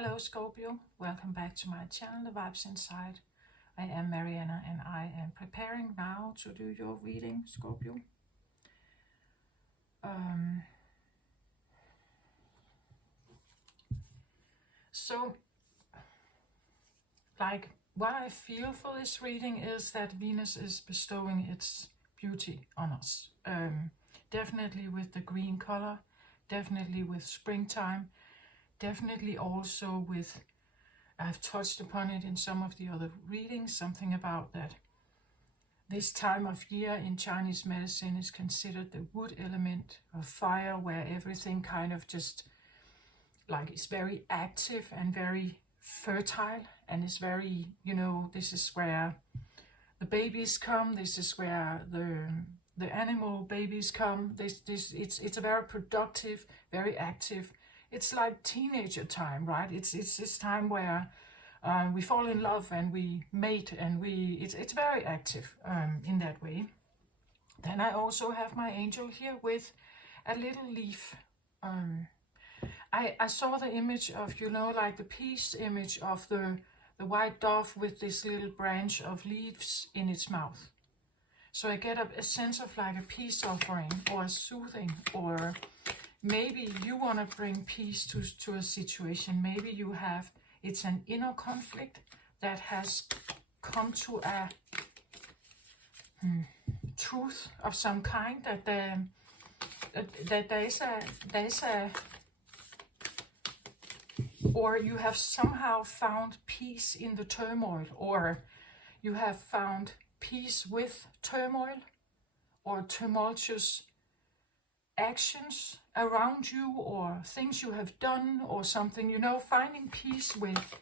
Hello Scorpio, welcome back to my channel, The Vibes Inside. I am Mariana and I am preparing now to do your reading, Scorpio. So, what I feel for this reading is that Venus is bestowing its beauty on us. Definitely with the green color, definitely with springtime, definitely also with, I've touched upon it in some of the other readings, something about that this time of year in Chinese medicine is considered the wood element of fire, where everything kind of just is very active and very fertile, and is very, this is where the babies come, this is where the animal babies come, it's a very productive, very active. It's like teenager time, right? It's this time where we fall in love and we mate, and it's very active in that way. Then I also have my angel here with a little leaf. I saw the image of, like the peace image of the white dove with this little branch of leaves in its mouth. So I get a sense of like a peace offering or a soothing, or maybe you want to bring peace to a situation. Maybe you have, it's an inner conflict that has come to a truth of some kind, that there is a, or you have somehow found peace in the turmoil, or you have found peace with turmoil or tumultuous actions around you, or things you have done, or something, finding peace with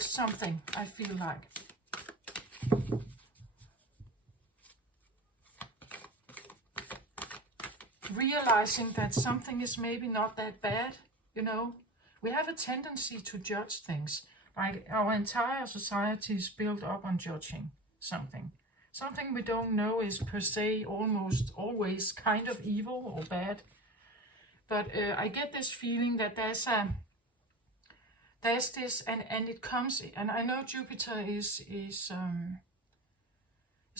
something, I feel like. Realizing that something is maybe not that bad, We have a tendency to judge things. Like our entire society is built up on judging something. Something we don't know is per se almost always kind of evil or bad. But I get this feeling that there's this, and it comes, and I know Jupiter is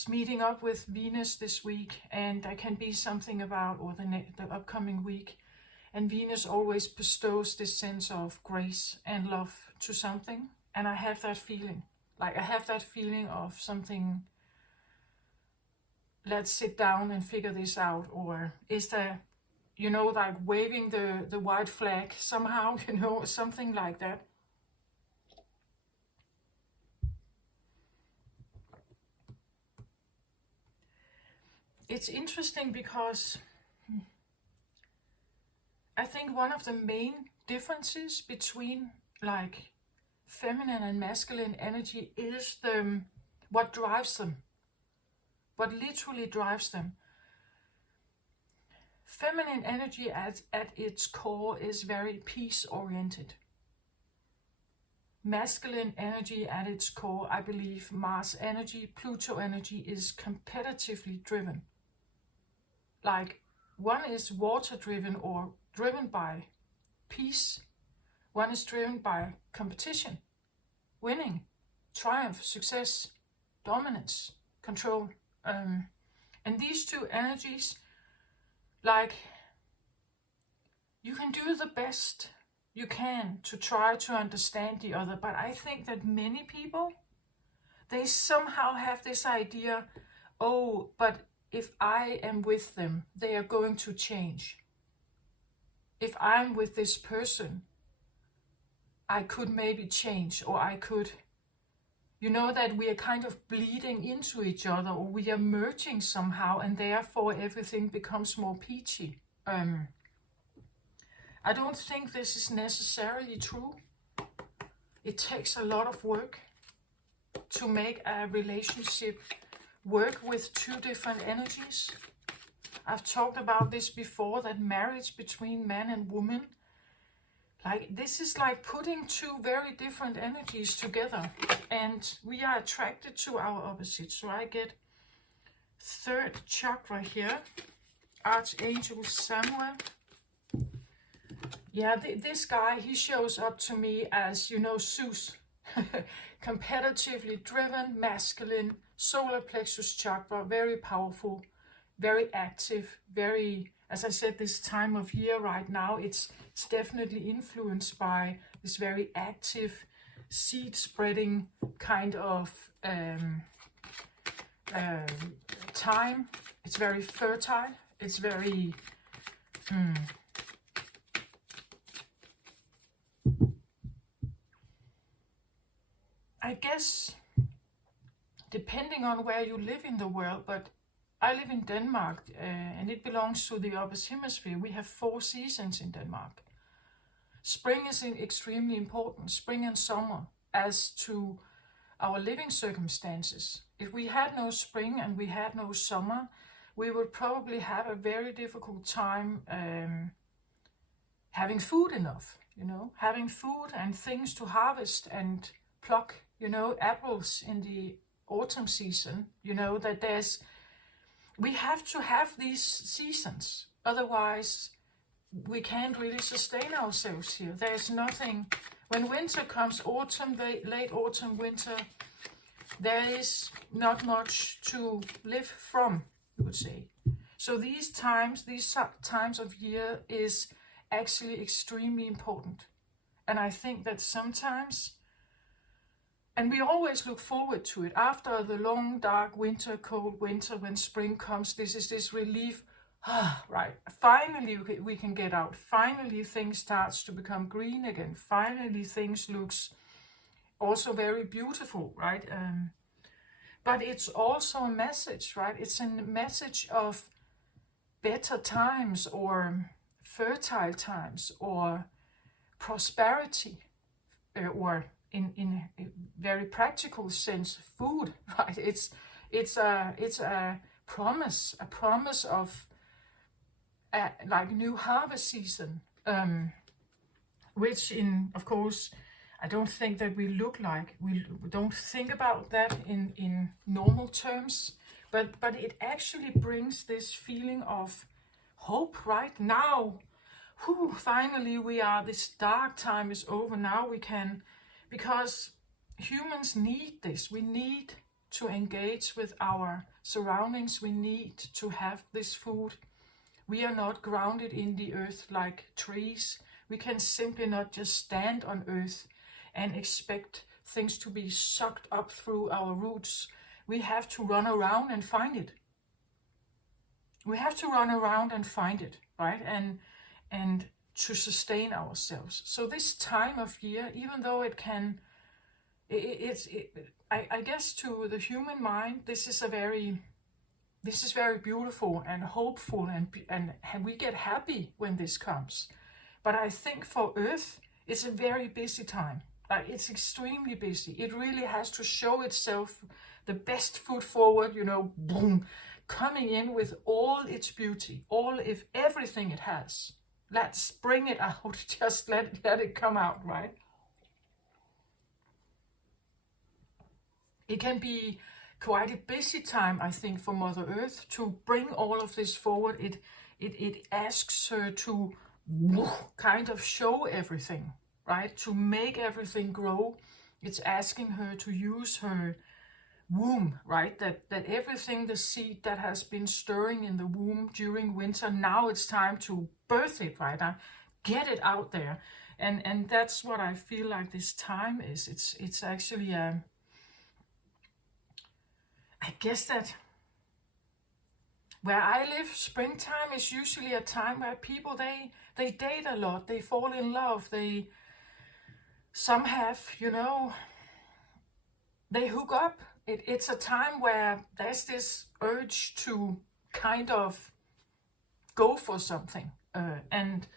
meeting up with Venus this week, and there can be something about, or the upcoming week, and Venus always bestows this sense of grace and love to something, and I have that feeling. I have that feeling of something, let's sit down and figure this out, or is there, like waving the white flag somehow, something like that. It's interesting because I think one of the main differences between like feminine and masculine energy is what drives them, what literally drives them. Feminine energy at its core is very peace-oriented. Masculine energy at its core, I believe, Mars energy, Pluto energy, is competitively driven. Like, one is water-driven or driven by peace. One is driven by competition, winning, triumph, success, dominance, control. And these two energies, like, you can do the best you can to try to understand the other, but I think that many people, they somehow have this idea, oh, but if I am with them, they are going to change. If I'm with this person, I could maybe change, or I could, that we are kind of bleeding into each other, or we are merging somehow, and therefore everything becomes more peachy. I don't think this is necessarily true. It takes a lot of work to make a relationship work with two different energies. I've talked about this before, that marriage between man and woman, this is like putting two very different energies together, and we are attracted to our opposites. So I get third chakra here, Archangel Samuel. Yeah, this guy, he shows up to me as, you know, Zeus. Competitively driven, masculine, solar plexus chakra, very powerful, very active, very, as I said, this time of year right now, it's definitely influenced by this very active, seed spreading kind of time. It's very fertile. It's very I guess depending on where you live in the world, but I live in Denmark, and it belongs to the opposite hemisphere. We have 4 seasons in Denmark. Spring is extremely important, spring and summer, as to our living circumstances. If we had no spring and we had no summer, we would probably have a very difficult time having food enough, you know, having food and things to harvest and pluck, you know, apples in the autumn season, you know, that we have to have these seasons. Otherwise, we can't really sustain ourselves here. There's nothing, when winter comes, autumn, late autumn, winter, there is not much to live from, you would say. So these times of year is actually extremely important. And I think that sometimes, and we always look forward to it, after the long, dark winter, cold winter, when spring comes, this is this relief. Right, finally we can get out. Finally things starts to become green again. Finally things looks also very beautiful, right? But it's also a message, right? It's a message of better times, or fertile times, or prosperity, or in a very practical sense, food, right? It's a promise of like new harvest season, which of course, I don't think that we don't think about that in normal terms, but it actually brings this feeling of hope, right? Now, finally this dark time is over. Now we can, because humans need this. We need to engage with our surroundings. We need to have this food. We are not grounded in the earth like trees. We can simply not just stand on earth and expect things to be sucked up through our roots. We have to run around and find it. We have to run around and find it, right? And to sustain ourselves. So this time of year, even though I guess to the human mind, this is very beautiful and hopeful, and we get happy when this comes. But I think for Earth, it's a very busy time. It's extremely busy. It really has to show itself the best foot forward, you know, boom, coming in with all its beauty, everything it has. Let's bring it out. Just let it come out, right? It can be quite a busy time, I think, for Mother Earth to bring all of this forward. It asks her to kind of show everything, right? To make everything grow. It's asking her to use her womb, right? That everything, the seed that has been stirring in the womb during winter, now it's time to birth it, right? Get it out there. And that's what I feel like this time is. It's actually I guess that where I live, springtime is usually a time where people, they date a lot, they fall in love, some have, you know, they hook up. It's a time where there's this urge to kind of go for something. And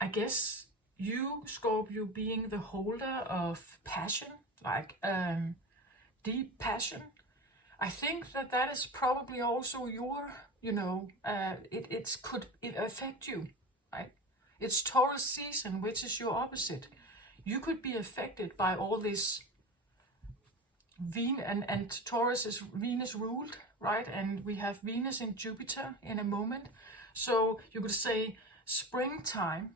I guess you, Scorpio, being the holder of passion, like deep passion, I think that is probably also your, you know, it could affect you, right? It's Taurus season, which is your opposite. You could be affected by all this and Taurus is Venus ruled, right? And we have Venus in Jupiter in a moment. So you could say springtime,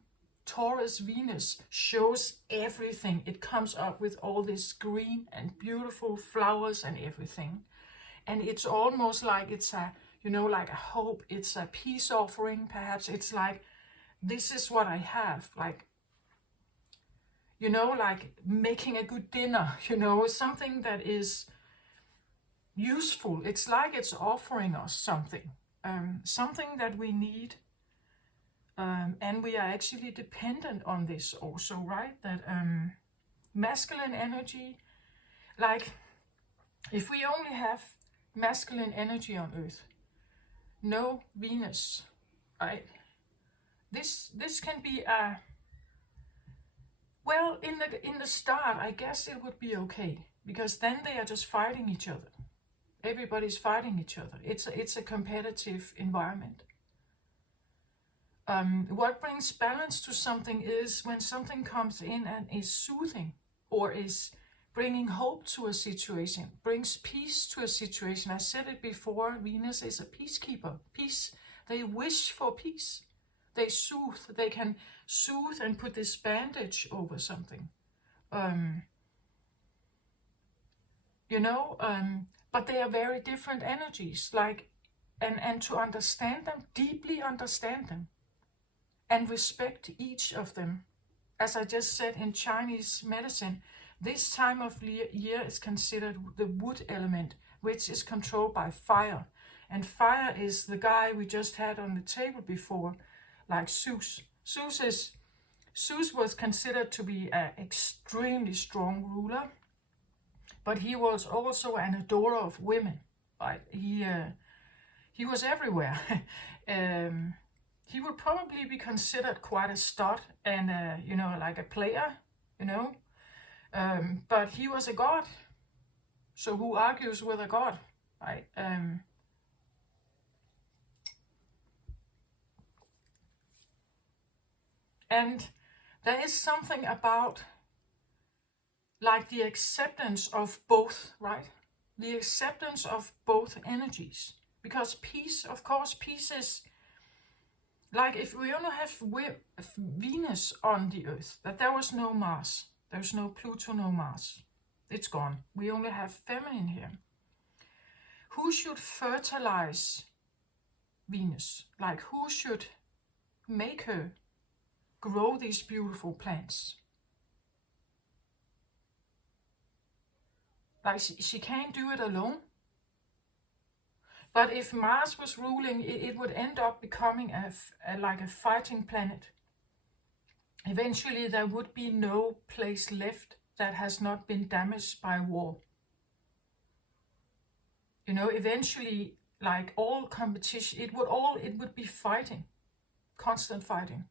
Taurus Venus shows everything. It comes up with all this green and beautiful flowers and everything. And it's almost like it's a, like a hope. It's a peace offering, perhaps. It's like, this is what I have. Like, like making a good dinner, something that is useful. It's like it's offering us something, something that we need. And we are actually dependent on this also, right? That masculine energy, like if we only have masculine energy on Earth, no Venus, right? This can be a, well, in the start, I guess it would be okay, because then they are just fighting each other. Everybody's fighting each other. It's a competitive environment. What brings balance to something is when something comes in and is soothing, or is bringing hope to a situation, brings peace to a situation. I said it before, Venus is a peacekeeper. Peace, they wish for peace. They soothe, they can soothe and put this bandage over something. But they are very different energies, like, and to understand them, deeply understand them, and respect each of them. As I just said, in Chinese medicine, this time of year is considered the wood element, which is controlled by fire. And fire is the guy we just had on the table before, like Zeus. Zeus was considered to be an extremely strong ruler, but he was also an adorer of women. Right? He was everywhere. He would probably be considered quite a stud and like a player, but he was a god. So who argues with a god, right? And there is something about, like, the acceptance of both, right? The acceptance of both energies. Because peace, of course, peace is, like, if we only have Venus on the Earth, that there was no Mars, there's no Pluto, no Mars, it's gone. We only have feminine here. Who should fertilize Venus? Like, who should make her grow these beautiful plants? Like, she can't do it alone. But if Mars was ruling, it would end up becoming like a fighting planet. Eventually, there would be no place left that has not been damaged by war. Eventually, like all competition, it would be fighting, constant fighting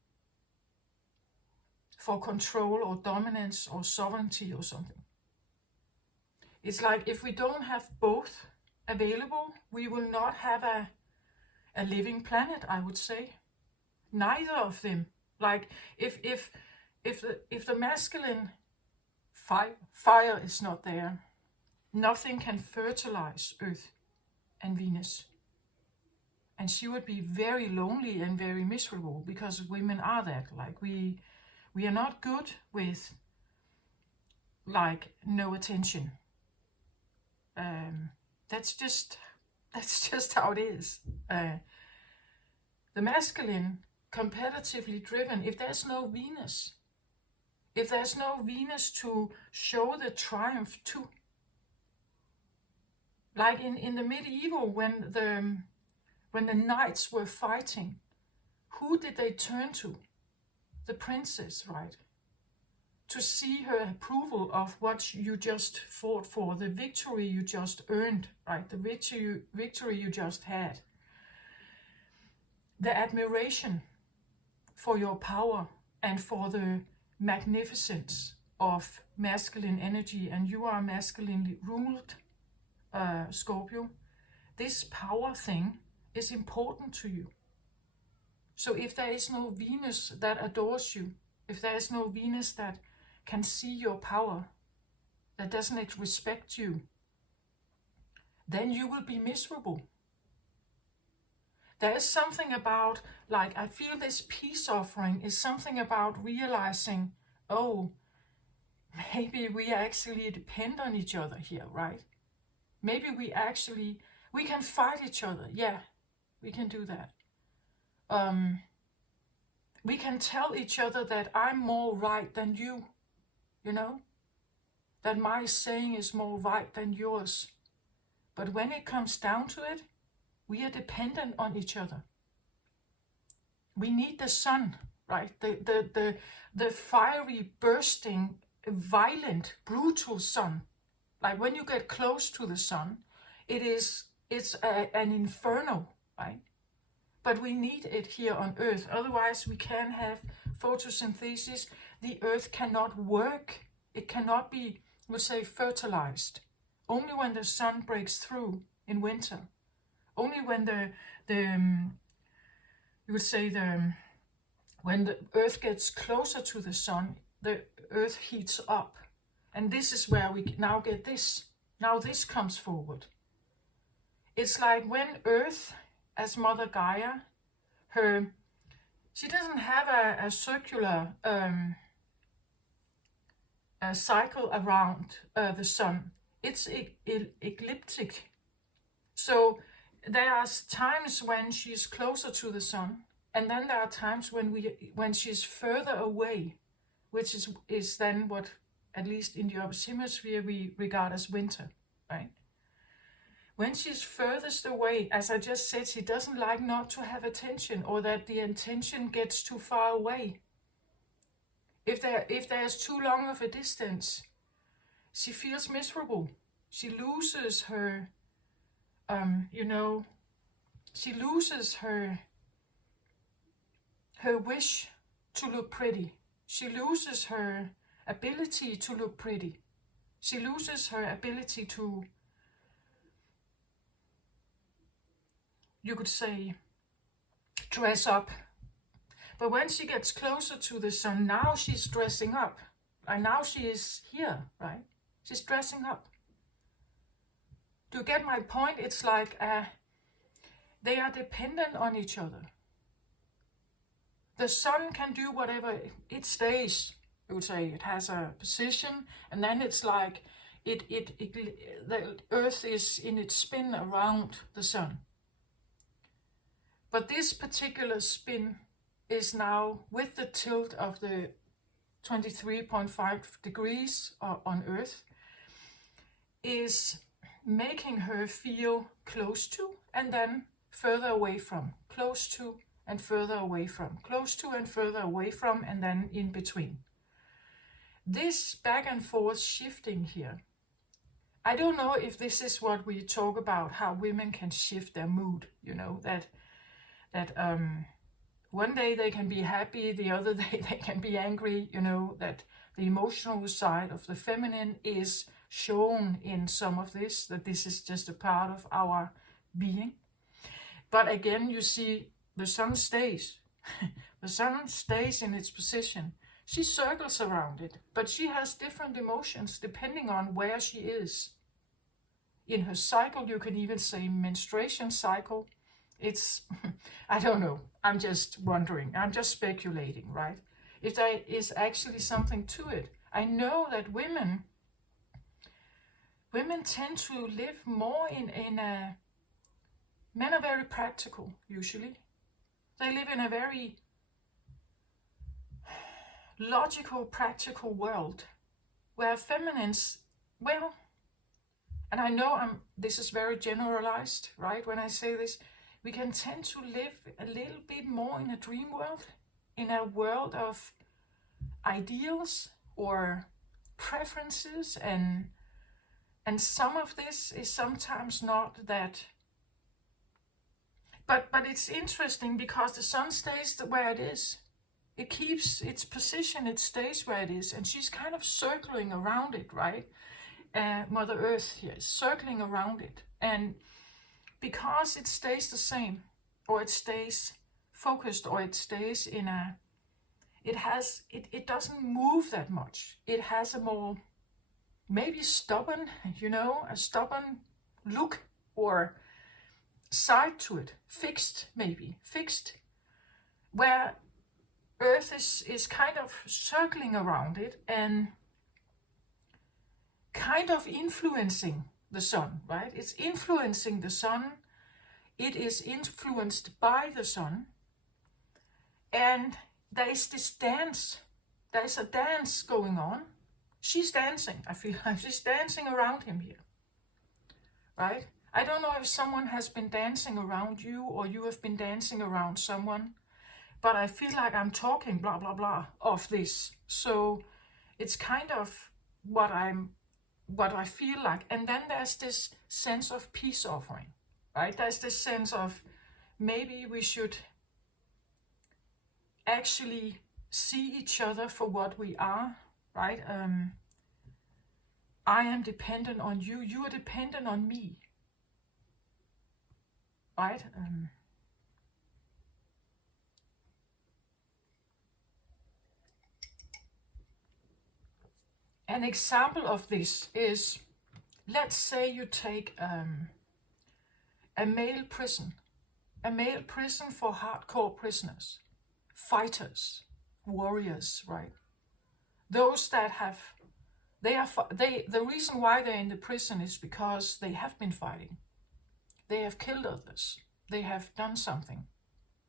for control or dominance or sovereignty or something. It's like, if we don't have both available, we will not have a living planet, I would say. Neither of them. Like, if the masculine fire is not there, nothing can fertilize Earth and Venus. And she would be very lonely and very miserable, because women are that. Like, we are not good with, like, no attention. That's just how it is. The masculine, competitively driven, if there's no Venus to show the triumph to, like in the medieval, when the knights were fighting, who did they turn to? The princess, right? To see her approval of what you just fought for, the victory you just earned, right? The victory you just had. The admiration for your power and for the magnificence of masculine energy, and you are masculinely ruled, Scorpio. This power thing is important to you. So if there is no Venus that adores you, if there is no Venus that can see your power, that doesn't respect you, then you will be miserable. There is something about, like, I feel this peace offering is something about realizing, oh, maybe we actually depend on each other here, right? Maybe we can fight each other. Yeah, we can do that. We can tell each other that I'm more right than you, you know? That my saying is more right than yours. But when it comes down to it, we are dependent on each other. We need the sun, right? The fiery, bursting, violent, brutal sun. Like when you get close to the sun, it's an inferno, right? But we need it here on Earth. Otherwise, we can't have photosynthesis. The Earth cannot work. It cannot be, we'll say, fertilized. Only when the sun breaks through in winter. Only when when the Earth gets closer to the sun, the Earth heats up. And this is where we now get this. Now this comes forward. It's like when Earth, as Mother Gaia, she doesn't have a circular cycle around the sun. It's elliptic. So there are times when she's closer to the sun, and then there are times when she's further away, which is then what, at least in the opposite hemisphere, we regard as winter, right? When she's furthest away, as I just said, she doesn't like not to have attention, or that the attention gets too far away. If there's too long of a distance, she feels miserable. She loses her, she loses her wish to look pretty. She loses her ability to look pretty. She loses her ability to, you could say, dress up. But when she gets closer to the sun, now she's dressing up. And now she is here, right? She's dressing up. Do you get my point? It's like they are dependent on each other. The sun can do whatever, it stays. You would say it has a position, and then it's like the Earth is in its spin around the sun. But this particular spin is now, with the tilt of the 23.5 degrees on Earth, is making her feel close to, and then further away from, close to and further away from, close to and further away from, and then in between. This back and forth shifting here, I don't know if this is what we talk about, how women can shift their mood, that one day they can be happy, the other day they can be angry, that the emotional side of the feminine is shown in some of this, that this is just a part of our being. But again, you see, the sun stays. The sun stays in its position. She circles around it, but she has different emotions depending on where she is. In her cycle, you can even say menstruation cycle. It's, I don't know, I'm just wondering, I'm just speculating, right? If there is actually something to it. I know that women tend to live more in a, men are very practical, usually. They live in a very logical, practical world, where feminines, well, and I know this is very generalized, right? When I say this, we can tend to live a little bit more in a dream world, in a world of ideals or preferences, and some of this is sometimes not that. But it's interesting because the sun stays where it is. It keeps its position, it stays where it is, and she's kind of circling around it, right? Mother Earth here is circling around it. And because it stays the same, or it stays focused, or it stays in a, it doesn't move that much. It has a more, maybe stubborn, a stubborn look, or side to it, fixed maybe, fixed, where Earth is kind of circling around it and kind of influencing the sun, right? It's influencing the sun. It is influenced by the sun. And there is this dance. There is a dance going on. She's dancing. I feel like she's dancing around him here, right? I don't know if someone has been dancing around you or you have been dancing around someone, but I feel like I'm talking blah, blah, blah of this. So it's kind of what I feel like. And then there's this sense of peace offering, right? There's this sense of maybe we should actually see each other for what we are, right? I am dependent on you. You are dependent on me, right? An example of this is, let's say you take a male prison for hardcore prisoners, fighters, warriors, right? Those that have, the reason why they're in the prison is because they have been fighting. They have killed others. They have done something,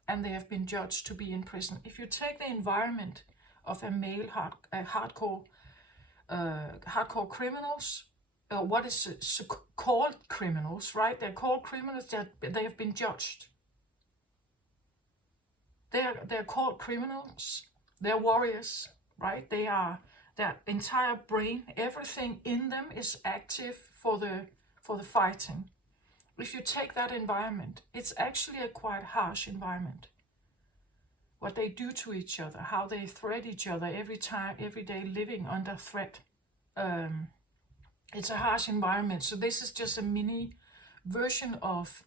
and they have been judged to be in prison. If you take the environment of a male hardcore criminals, what is called criminals, right? They're called criminals that they have been judged. They're called criminals. They're warriors, right? Their entire brain, everything in them is active for the fighting. If you take that environment, it's actually a quite harsh environment. What they do to each other, how they threat each other every day, living under threat. It's a harsh environment. So this is just a mini version of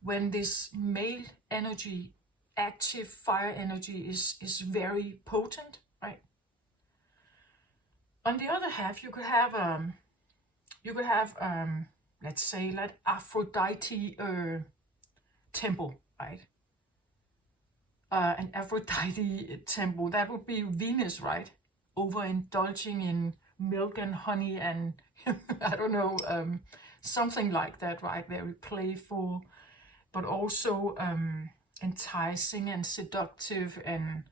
when this male energy, active fire energy is very potent, right? On the other half, you could have let's say like Aphrodite temple, right? An Aphrodite temple, that would be Venus, right? Overindulging in milk and honey and I don't know, something like that, right? Very playful, but also enticing and seductive, and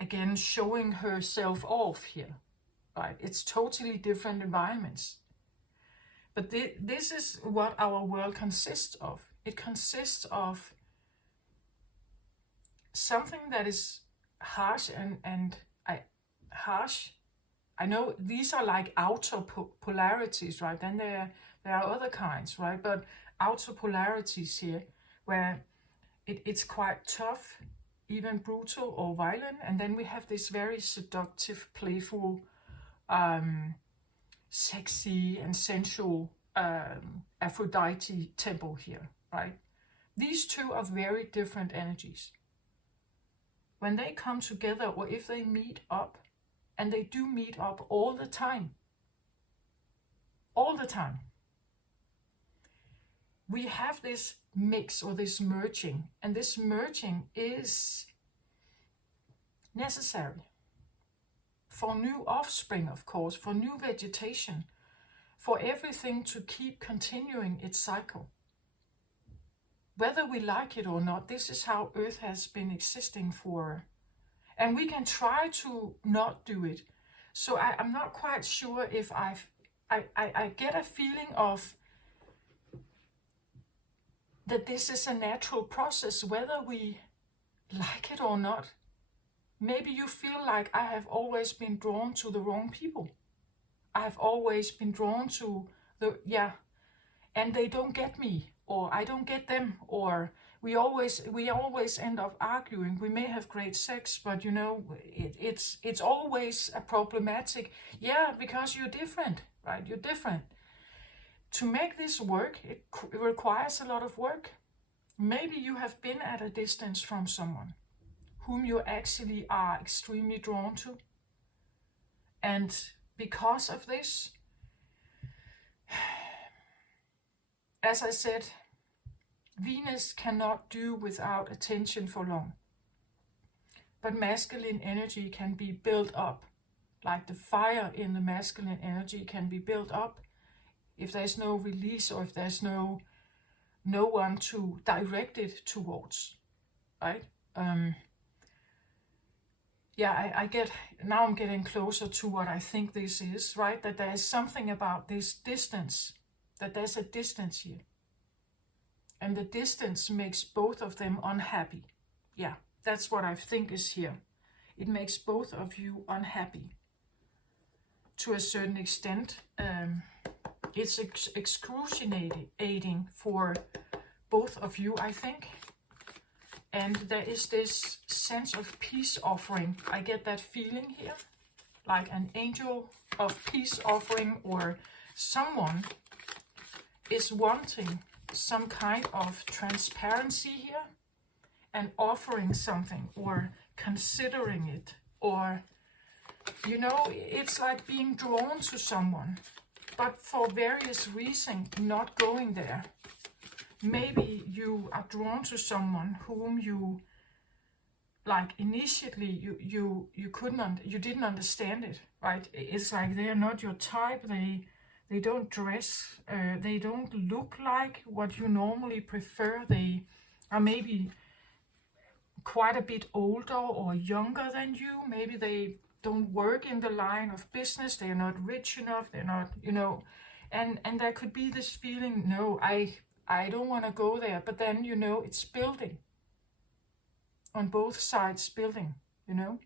again showing herself off here, right? It's totally different environments. But this is what our world consists of. It consists of something that is harsh and harsh. I know these are like outer polarities, right? Then there are other kinds, right? But outer polarities here, where it's quite tough, even brutal or violent, and then we have this very seductive, playful, sexy and sensual Aphrodite temple here, right? These two are very different energies. When they come together, or if they meet up, and they do meet up all the time, we have this mix or this merging, and this merging is necessary for new offspring, of course, for new vegetation, for everything to keep continuing its cycle. Whether we like it or not, this is how Earth has been existing for, and we can try to not do it. So I'm not quite sure if I get a feeling of that this is a natural process, whether we like it or not. Maybe you feel like I have always been drawn to the wrong people. I have always been drawn to and they don't get me, or I don't get them, or we always end up arguing. We may have great sex, but you know, it's always a problematic. Yeah, because you're different, right? You're different. To make this work, it requires a lot of work. Maybe you have been at a distance from someone whom you actually are extremely drawn to. And because of this, as I said, Venus cannot do without attention for long. But masculine energy can be built up. Like the fire in the masculine energy can be built up if there's no release, or if there's no one to direct it towards, right? I get, now I'm getting closer to what I think this is, right? That there is something about this distance, that there's a distance here. And the distance makes both of them unhappy. Yeah, that's what I think is here. It makes both of you unhappy to a certain extent. It's excruciating for both of you, I think. And there is this sense of peace offering. I get that feeling here, like an angel of peace offering, or someone is wanting some kind of transparency here and offering something, or considering it, or, you know, it's like being drawn to someone, but for various reasons not going there. Maybe you are drawn to someone whom you, like, initially you didn't understand it, right? It's like they are not your type. They don't dress. They don't look like what you normally prefer. They are maybe quite a bit older or younger than you. Maybe they don't work in the line of business. They're not rich enough. They're not, you know, and there could be this feeling, no, I don't want to go there. But then, you know, it's building. On both sides building, you know.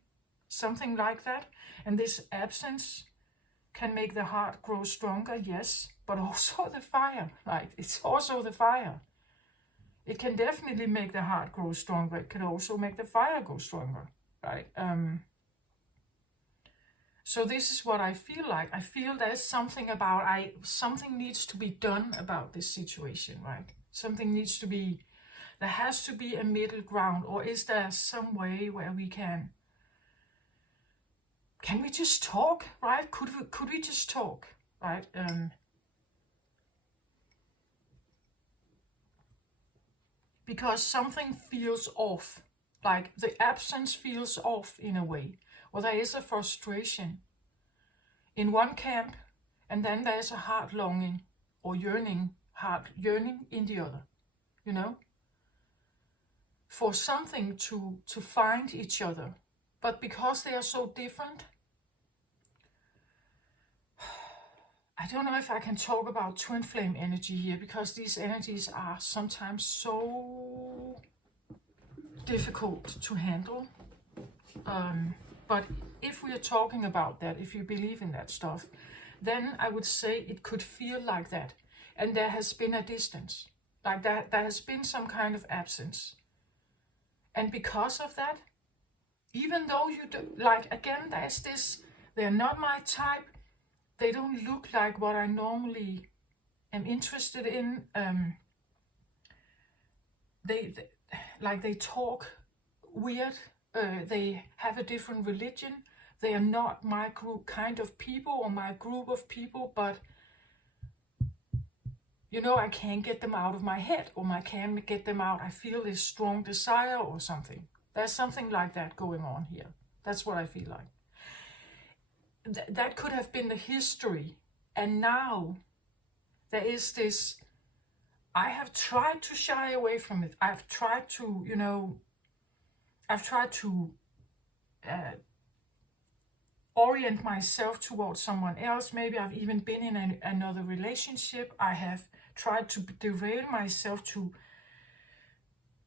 Something like that. And this absence can make the heart grow stronger, yes. But also the fire. Like, it's also the fire. It can definitely make the heart grow stronger. It can also make the fire go stronger, right? So this is what I feel like. I feel there's something about, something needs to be done about this situation, right? Something needs to be, there has to be a middle ground. Or is there some way where we can we just talk, right? Could we just talk, right? Because something feels off, like the absence feels off in a way. Or there is a frustration in one camp, and then there's a heart longing or heart yearning in the other, you know, for something to find each other. But because they are so different, I don't know if I can talk about twin flame energy here, because these energies are sometimes so difficult to handle. But if we are talking about that, if you believe in that stuff, then I would say it could feel like that. And there has been a distance, like that. There has been some kind of absence. And because of that, even though you do, like, again, there's this, they're not my type. They don't look like what I normally am interested in. They talk weird. They have a different religion. They are not my kind of people or my group of people, but, you know, I can't get them out of my head, or I can't get them out. I feel this strong desire or something. There's something like that going on here. That's what I feel like. That could have been the history. And now there is this, I have tried to shy away from it. I've tried to, you know, orient myself towards someone else. Maybe I've even been in another relationship. I have tried to derail myself to,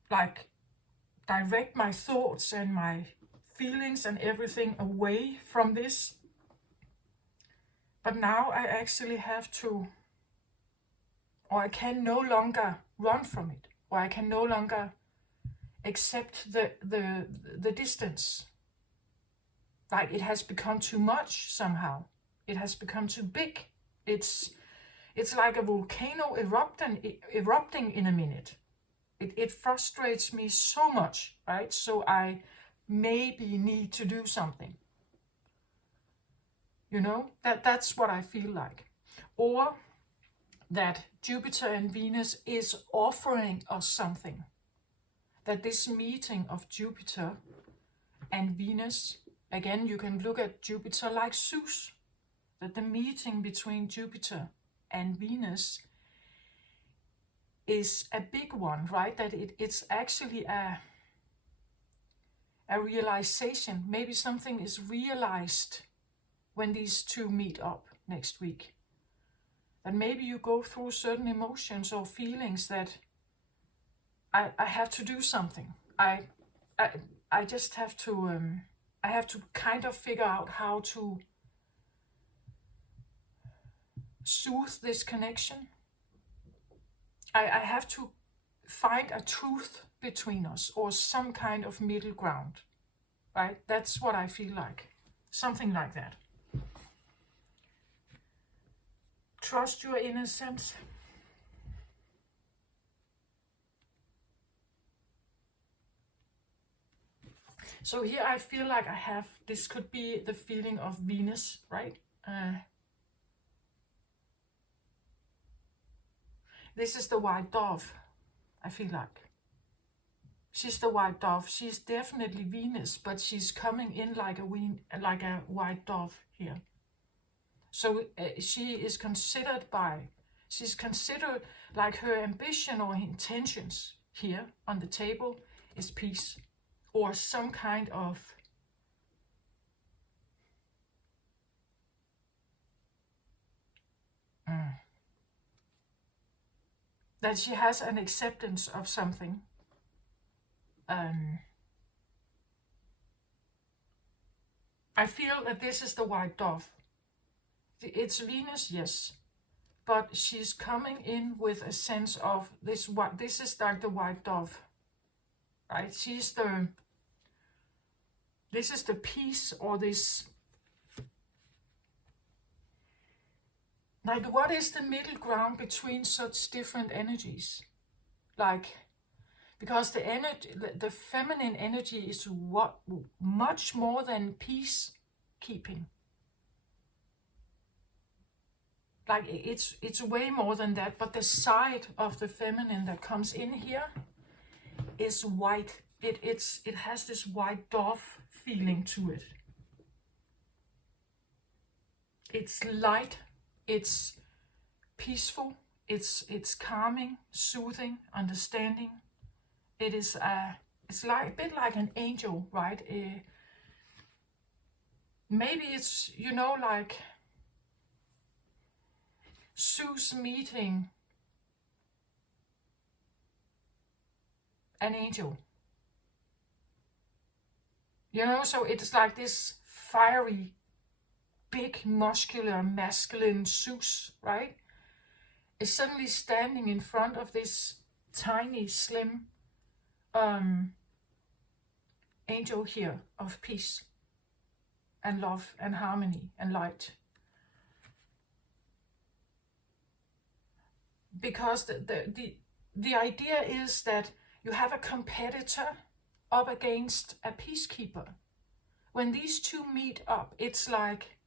like, direct my thoughts and my feelings and everything away from this. But now I actually have to, or I can no longer run from it, or I can no longer accept the distance. Like, it has become too much somehow. It has become too big. It's like a volcano erupting in a minute. It frustrates me so much, right? So I maybe need to do something. You know, that's what I feel like. Or that Jupiter and Venus is offering us something. That this meeting of Jupiter and Venus, again, you can look at Jupiter like Zeus, that the meeting between Jupiter and Venus is a big one, right? That it's actually a realization. Maybe something is realized when these two meet up next week. That maybe you go through certain emotions or feelings that I have to do something. I just have to I have to kind of figure out how to soothe this connection. I have to find a truth between us or some kind of middle ground, right? That's what I feel like. Something like that. Trust your innocence. So here I feel like I have, this could be the feeling of Venus, right? This is the white dove, I feel like. She's the white dove. She's definitely Venus, but she's coming in like a white dove here. So she's considered like her ambition or intentions here on the table is peace, or some kind of that she has an acceptance of something. I feel that this is the white dove. It's Venus, yes, but she's coming in with a sense of this. What this is like the white dove, right? This is the peace, or this. Like, what is the middle ground between such different energies? Like, because the feminine energy is what much more than peacekeeping. Like, it's way more than that. But the side of the feminine that comes in here is white. It has this white dove feeling to it. It's light. It's peaceful. It's calming, soothing, understanding. It is it's like a bit like an angel, right? Maybe it's, like Zeus meeting an angel. So it's like this fiery, big, muscular, masculine Zeus, right? Is suddenly standing in front of this tiny, slim angel here of peace and love and harmony and light. Because the idea is that you have a competitor up against a peacekeeper. When these two meet up, it's like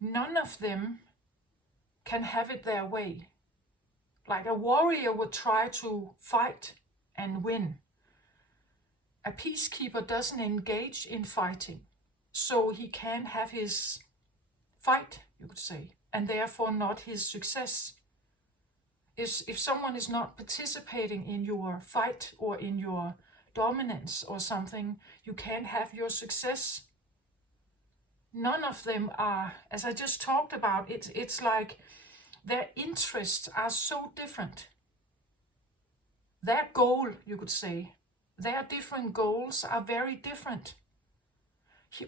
none of them can have it their way. Like a warrior would try to fight and win. A peacekeeper doesn't engage in fighting, so he can have his fight, you could say, and therefore not his success. If someone is not participating in your fight or in your dominance or something, you can't have your success. None of them are, as I just talked about, it's like their interests are so different. Their goal, you could say, their different goals are very different.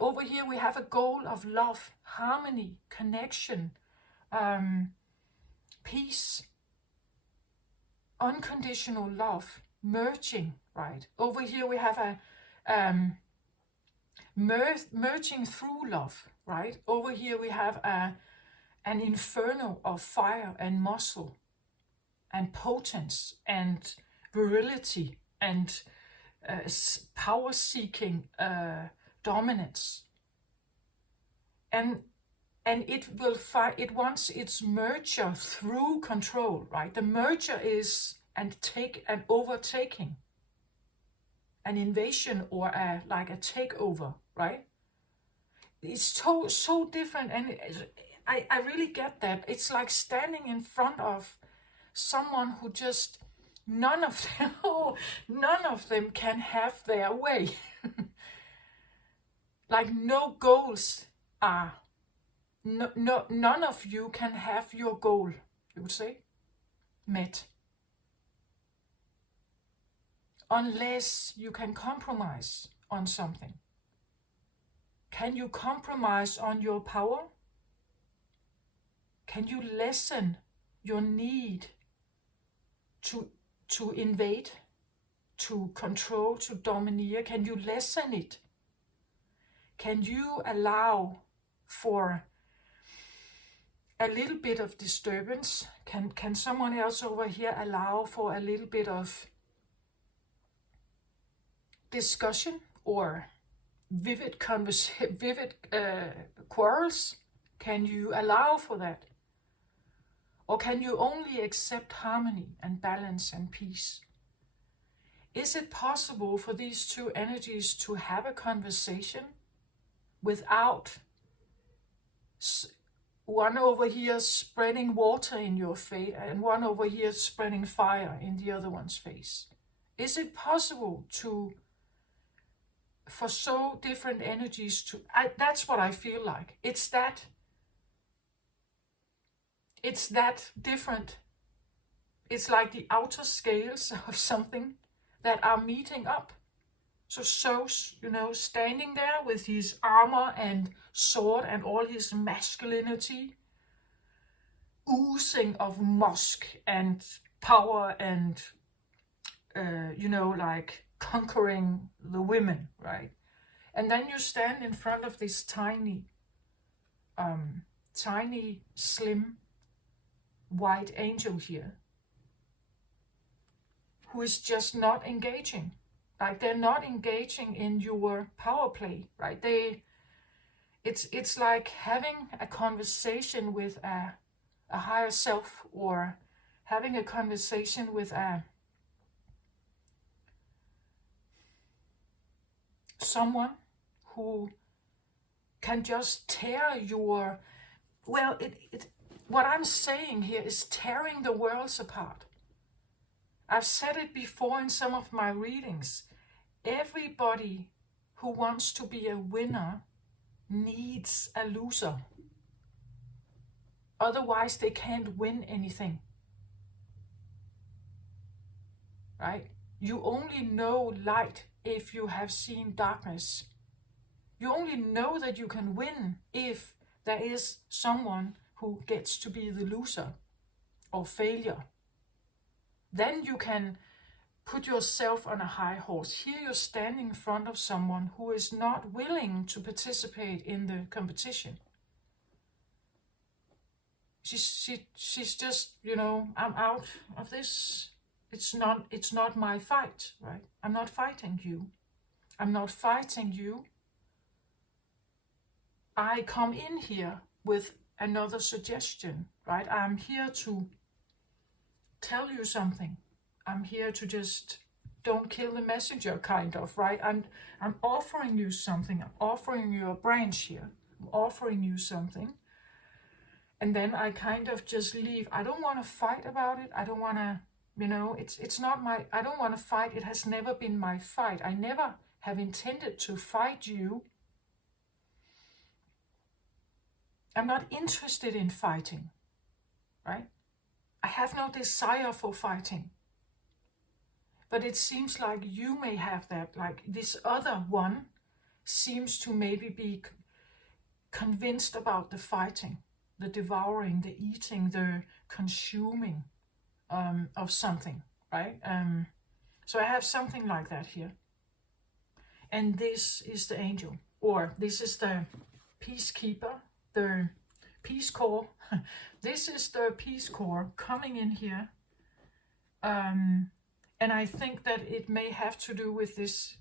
Over here we have a goal of love, harmony, connection, peace, unconditional love, merging, right? Over here we have a merging through love, right? Over here we have an inferno of fire and muscle and potence and virility and power-seeking dominance. And and it will it wants its merger through control, right? The merger is an overtaking, an invasion, or like a takeover, right? It's so different, and I really get that. It's like standing in front of someone who just none of them none of them can have their way. Like no goals are none of you can have your goal, you would say, met, unless you can compromise on something. Can you compromise on your power? Can you lessen your need to invade, to control, to domineer? Can you lessen it? Can you allow for a little bit of disturbance? Can someone else over here allow for a little bit of discussion or vivid quarrels? Can you allow for that? Or can you only accept harmony and balance and peace? Is it possible for these two energies to have a conversation without one over here spreading water in your face and one over here spreading fire in the other one's face? Is it possible for so different energies to... that's what I feel like. It's that different. It's like the outer scales of something that are meeting up. So standing there with his armor and sword and all his masculinity, oozing of musk and power and, like conquering the women, right? And then you stand in front of this tiny, slim, white angel here, who is just not engaging. Like they're not engaging in your power play, right? It's like having a conversation with a higher self, or having a conversation with someone who can just tear your... Well, what I'm saying here is tearing the worlds apart. I've said it before in some of my readings. Everybody who wants to be a winner needs a loser. Otherwise, they can't win anything. Right? You only know light if you have seen darkness. You only know that you can win if there is someone who gets to be the loser or failure. Then you can put yourself on a high horse. Here you're standing in front of someone who is not willing to participate in the competition. She's just, I'm out of this. It's not my fight, right? I'm not fighting you. I'm not fighting you. I come in here with another suggestion, right? I'm here to tell you something. I'm here to just don't kill the messenger, kind of, right? I'm offering you something. I'm offering you a branch here. I'm offering you something. And then I kind of just leave. I don't want to fight about it. I don't want to, it's not my, I don't want to fight. It has never been my fight. I never have intended to fight you. I'm not interested in fighting, right? I have no desire for fighting. But it seems like you may have that, like this other one seems to maybe be convinced about the fighting, the devouring, the eating, the consuming of something, right? So I have something like that here. And this is the angel, or this is the peacekeeper, the Peace Corps. This is the Peace Corps coming in here. And I think that it may have to do with this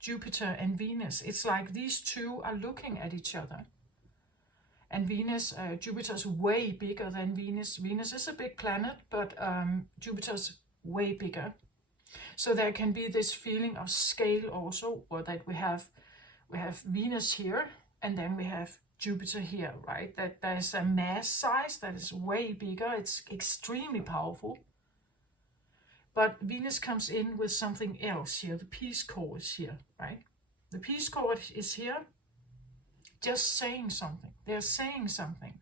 Jupiter and Venus. It's like these two are looking at each other. And Venus, Jupiter's way bigger than Venus. Venus is a big planet, but Jupiter's way bigger. So there can be this feeling of scale also, or that we have Venus here, and then we have Jupiter here, right? That there's a mass size that is way bigger. It's extremely powerful. But Venus comes in with something else here. The peace core is here, right? The peace core is here, just saying something. They're saying something.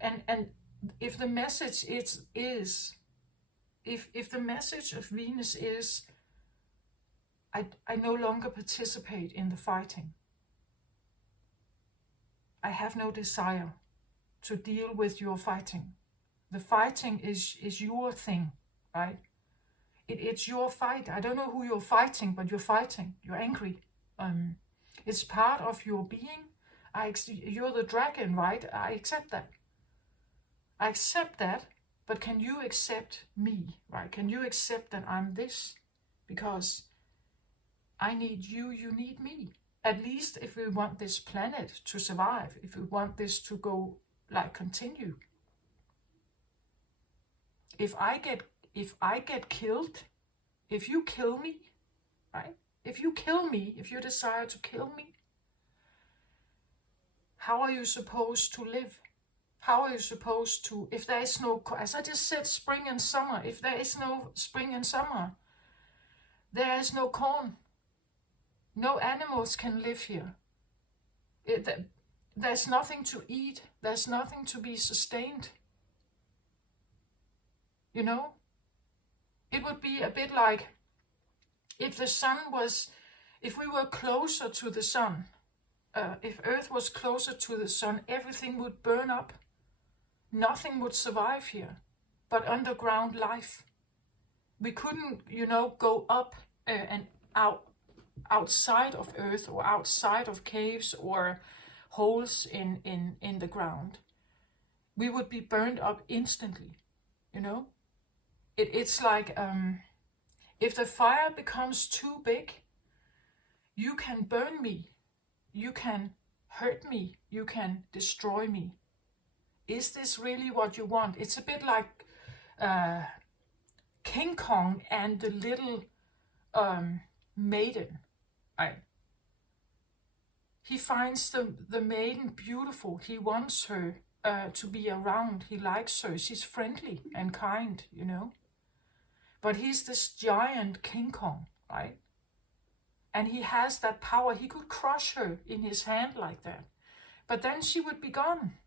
And if the message is if the message of Venus is, I no longer participate in the fighting. I have no desire to deal with your fighting. The fighting is your thing, right? It's your fight. I don't know who you're fighting, but you're fighting. You're angry. It's part of your being. You're the dragon, right? I accept that. I accept that, but can you accept me, right? Can you accept that I'm this? Because I need you, you need me. At least if we want this planet to survive, if we want this to go, like, continue. If I get killed, if you kill me, right? If you kill me, if you desire to kill me, how are you supposed to live? How are you supposed to, if there is no, as I just said, spring and summer, if there is no spring and summer, there is no corn. No animals can live here. There's nothing to eat. There's nothing to be sustained. You know? It would be a bit like if the sun was, if we were closer to the sun, if Earth was closer to the sun, everything would burn up. Nothing would survive here but underground life. We couldn't, go up and outside of Earth or outside of caves or holes in the ground. We would be burned up instantly, It's like if the fire becomes too big, you can burn me, you can hurt me, you can destroy me. Is this really what you want? It's a bit like King Kong and the little maiden. Right? He finds the maiden beautiful. He wants her to be around. He likes her. She's friendly and kind, But he's this giant King Kong, right? And he has that power. He could crush her in his hand like that. But then she would be gone.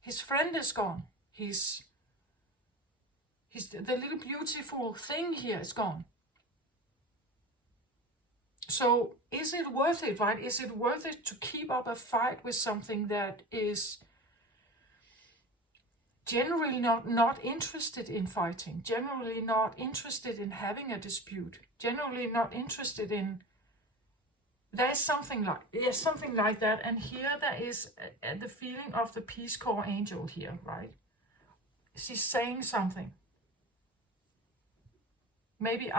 His friend is gone. The little beautiful thing here is gone. So is it worth it, right? Is it worth it to keep up a fight with something that is generally not interested in fighting, generally not interested in having a dispute, generally not interested in... There's something like that. And here there is the feeling of the Peace Corps angel here, right? She's saying something. Maybe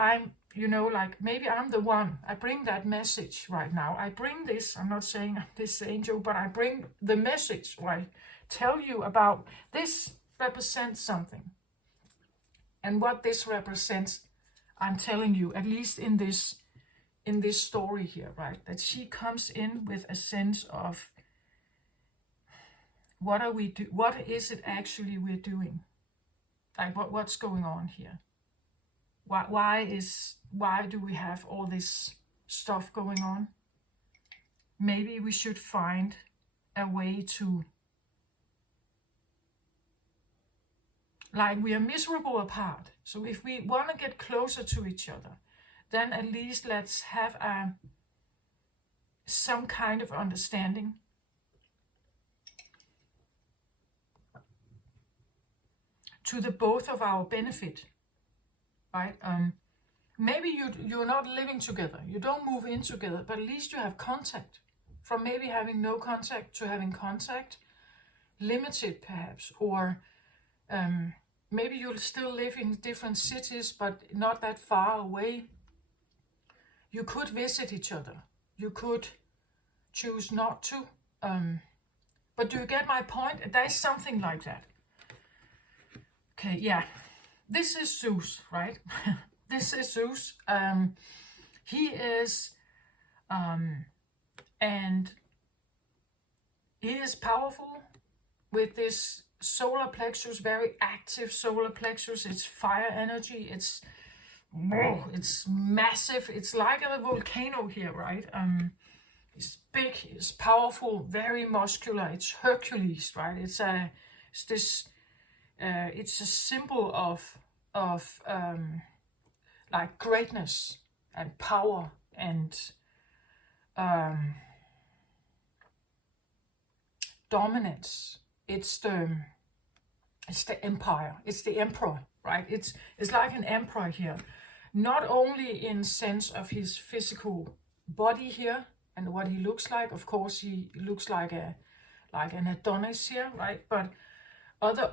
maybe I'm the one. I bring that message right now. I bring this, I'm not saying I'm this angel, but I bring the message, right? Tell you about this represents something. And what this represents, I'm telling you, at least in this story here, right? That she comes in with a sense of what is it actually we're doing? Like what's going on here? Why do we have all this stuff going on? Maybe we should find a way to, like, we are miserable apart. So if we want to get closer to each other, then at least let's have some kind of understanding. To the both of our benefit. Right? Maybe you're not living together. You don't move in together, but at least you have contact. From maybe having no contact to having contact, limited perhaps, or maybe you'll still live in different cities, but not that far away. You could visit each other. You could choose not to. But do you get my point? There's something like that. Okay, yeah. This is Zeus, right? This is Zeus. He is, and he is powerful with this solar plexus, very active solar plexus. It's fire energy. It's massive. It's like a volcano here, right? It's big. It's powerful. Very muscular. It's Hercules, right? It's a symbol of like greatness and power and dominance. It's the empire. It's the emperor, right? It's like an emperor here, not only in sense of his physical body here and what he looks like. Of course, he looks like an Adonis here, right? But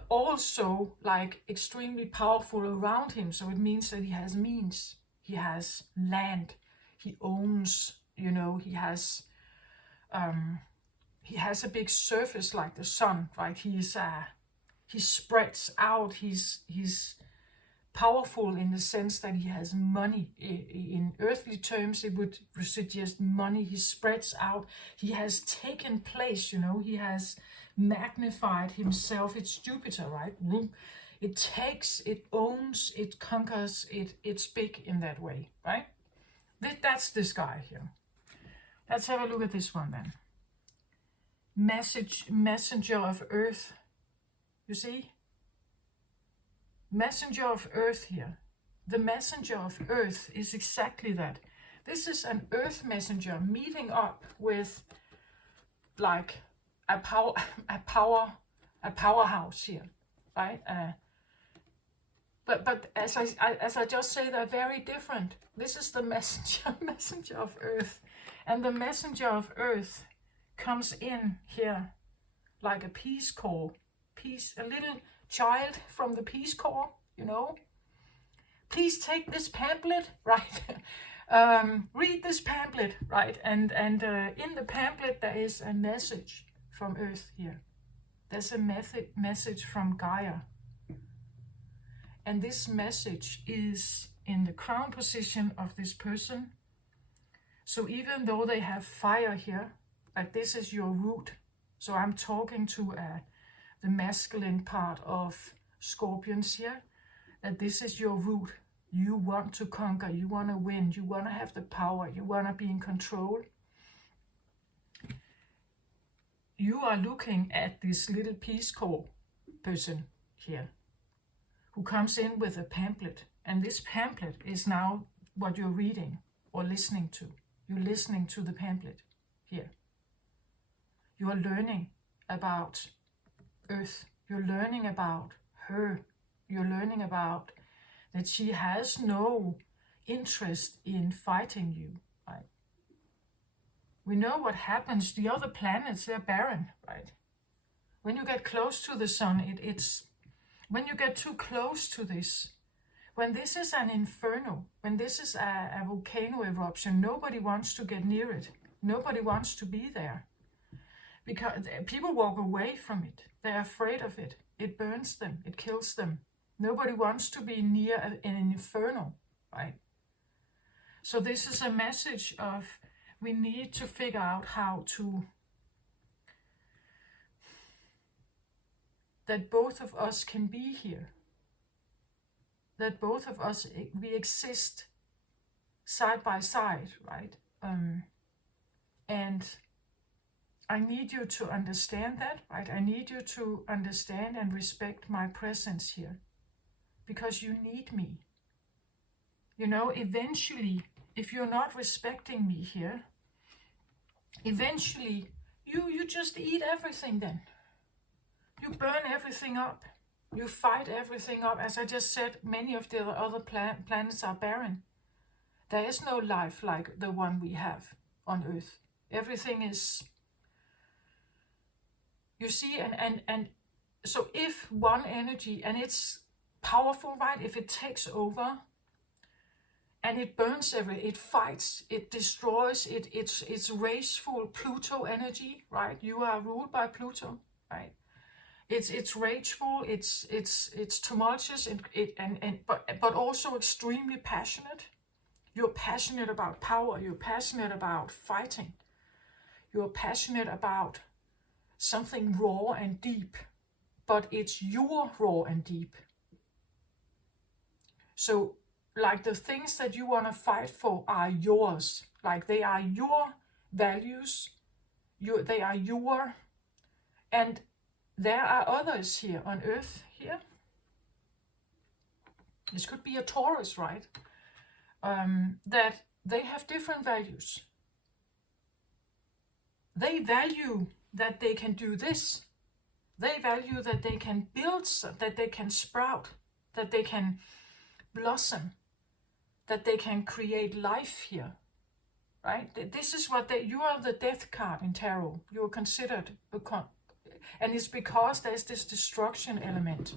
also like extremely powerful around him. So it means that he has means. He has land. He owns. He has a big surface like the sun, right? He spreads out. He's powerful in the sense that he has money. In earthly terms, it would suggest money. He spreads out. He has taken place. He has magnified himself. It's Jupiter, right? It takes, it owns, it conquers. It's big in that way, right? That's this guy here. Let's have a look at this one then. Messenger of Earth. You see? Messenger of Earth here. The messenger of Earth is exactly that. This is an Earth messenger meeting up with like a powerhouse here, right? But as I just say, they're very different. This is the messenger of Earth, and the messenger of Earth comes in here like a Peace Corps, a little child from the Peace Corps, Please take this pamphlet, right? Read this pamphlet, right? And in the pamphlet there is a message from Earth here. There's a message from Gaia. And this message is in the crown position of this person. So even though they have fire here, like this is your root. So I'm talking to the masculine part of Scorpions here, that this is your root. You want to conquer, you want to win, you want to have the power, you want to be in control. You are looking at this little Peace Corps person here, who comes in with a pamphlet. And this pamphlet is now what you're reading or listening to. You're listening to the pamphlet here. You are learning about Earth. You're learning about her. You're learning about that she has no interest in fighting you, right? We know what happens. The other planets, they're barren, right? When you get close to the sun, when you get too close to this, when this is an inferno, when this is a volcano eruption, nobody wants to get near it. Nobody wants to be there. Because people walk away from it. They're afraid of it. It burns them. It kills them. Nobody wants to be near an inferno, right? So this is a message of we need to figure out how to, that both of us can be here. That both of us, we exist side by side, right? And I need you to understand that, right? I need you to understand and respect my presence here, because you need me. Eventually, if you're not respecting me here, eventually you just eat everything then. You burn everything up. You fight everything up. As I just said, many of the other planets are barren. There is no life like the one we have on Earth. Everything is, you see, and so if one energy, and it's powerful, right? If it takes over and it burns it fights, it destroys, it's rageful Pluto energy, right? You are ruled by Pluto, right? It's rageful, it's tumultuous, but also extremely passionate. You're passionate about power, you're passionate about fighting, you're passionate about something raw and deep, but it's your raw and deep. So like the things that you want to fight for are yours, like they are your values, they are your, and there are others here on earth here. This could be a Taurus, right? That they have different values. They value that they can do this. They value that they can build, that they can sprout, that they can blossom, that they can create life here, right? This is what you are the death card in tarot. You're considered, and it's because there's this destruction element.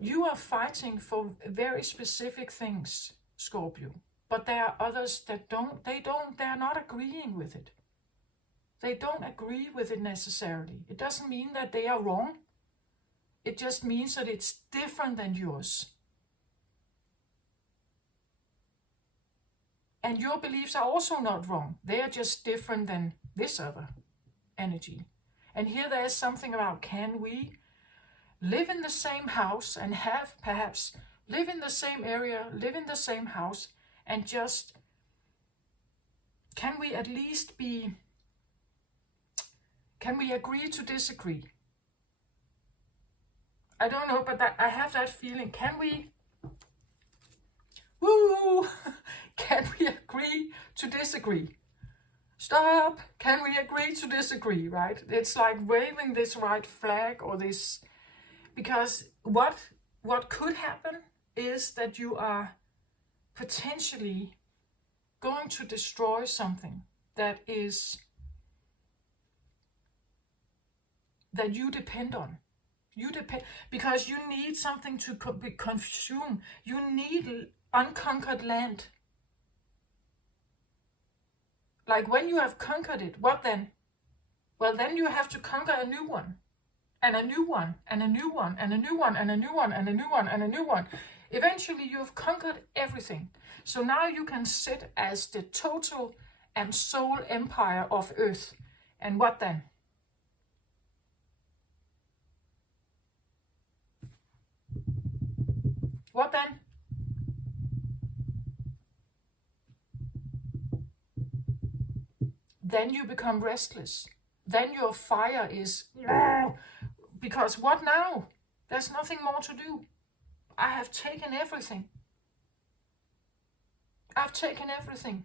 You are fighting for very specific things, Scorpio, but there are others that they're not agreeing with it. They don't agree with it necessarily. It doesn't mean that they are wrong. It just means that it's different than yours. And your beliefs are also not wrong. They are just different than this other energy. And here there is something about, can we live in the same house and have perhaps live in the same area, live in the same house, and just, can we at least can we agree to disagree? I don't know, but I have that feeling. Can we, can we agree to disagree? Stop, can we agree to disagree, right? It's like waving this white flag or this, because what could happen is that you are potentially going to destroy something that you depend on. You depend, because you need something to be consumed. You need unconquered land. Like when you have conquered it, what then? Well, then you have to conquer a new one, and a new one, and a new one, and a new one, and a new one, and a new one, and a new one. Eventually you have conquered everything. So now you can sit as the total and sole empire of Earth. And what then? What then? Then you become restless. Then your fire is, because what now? There's nothing more to do. I have taken everything. I've taken everything.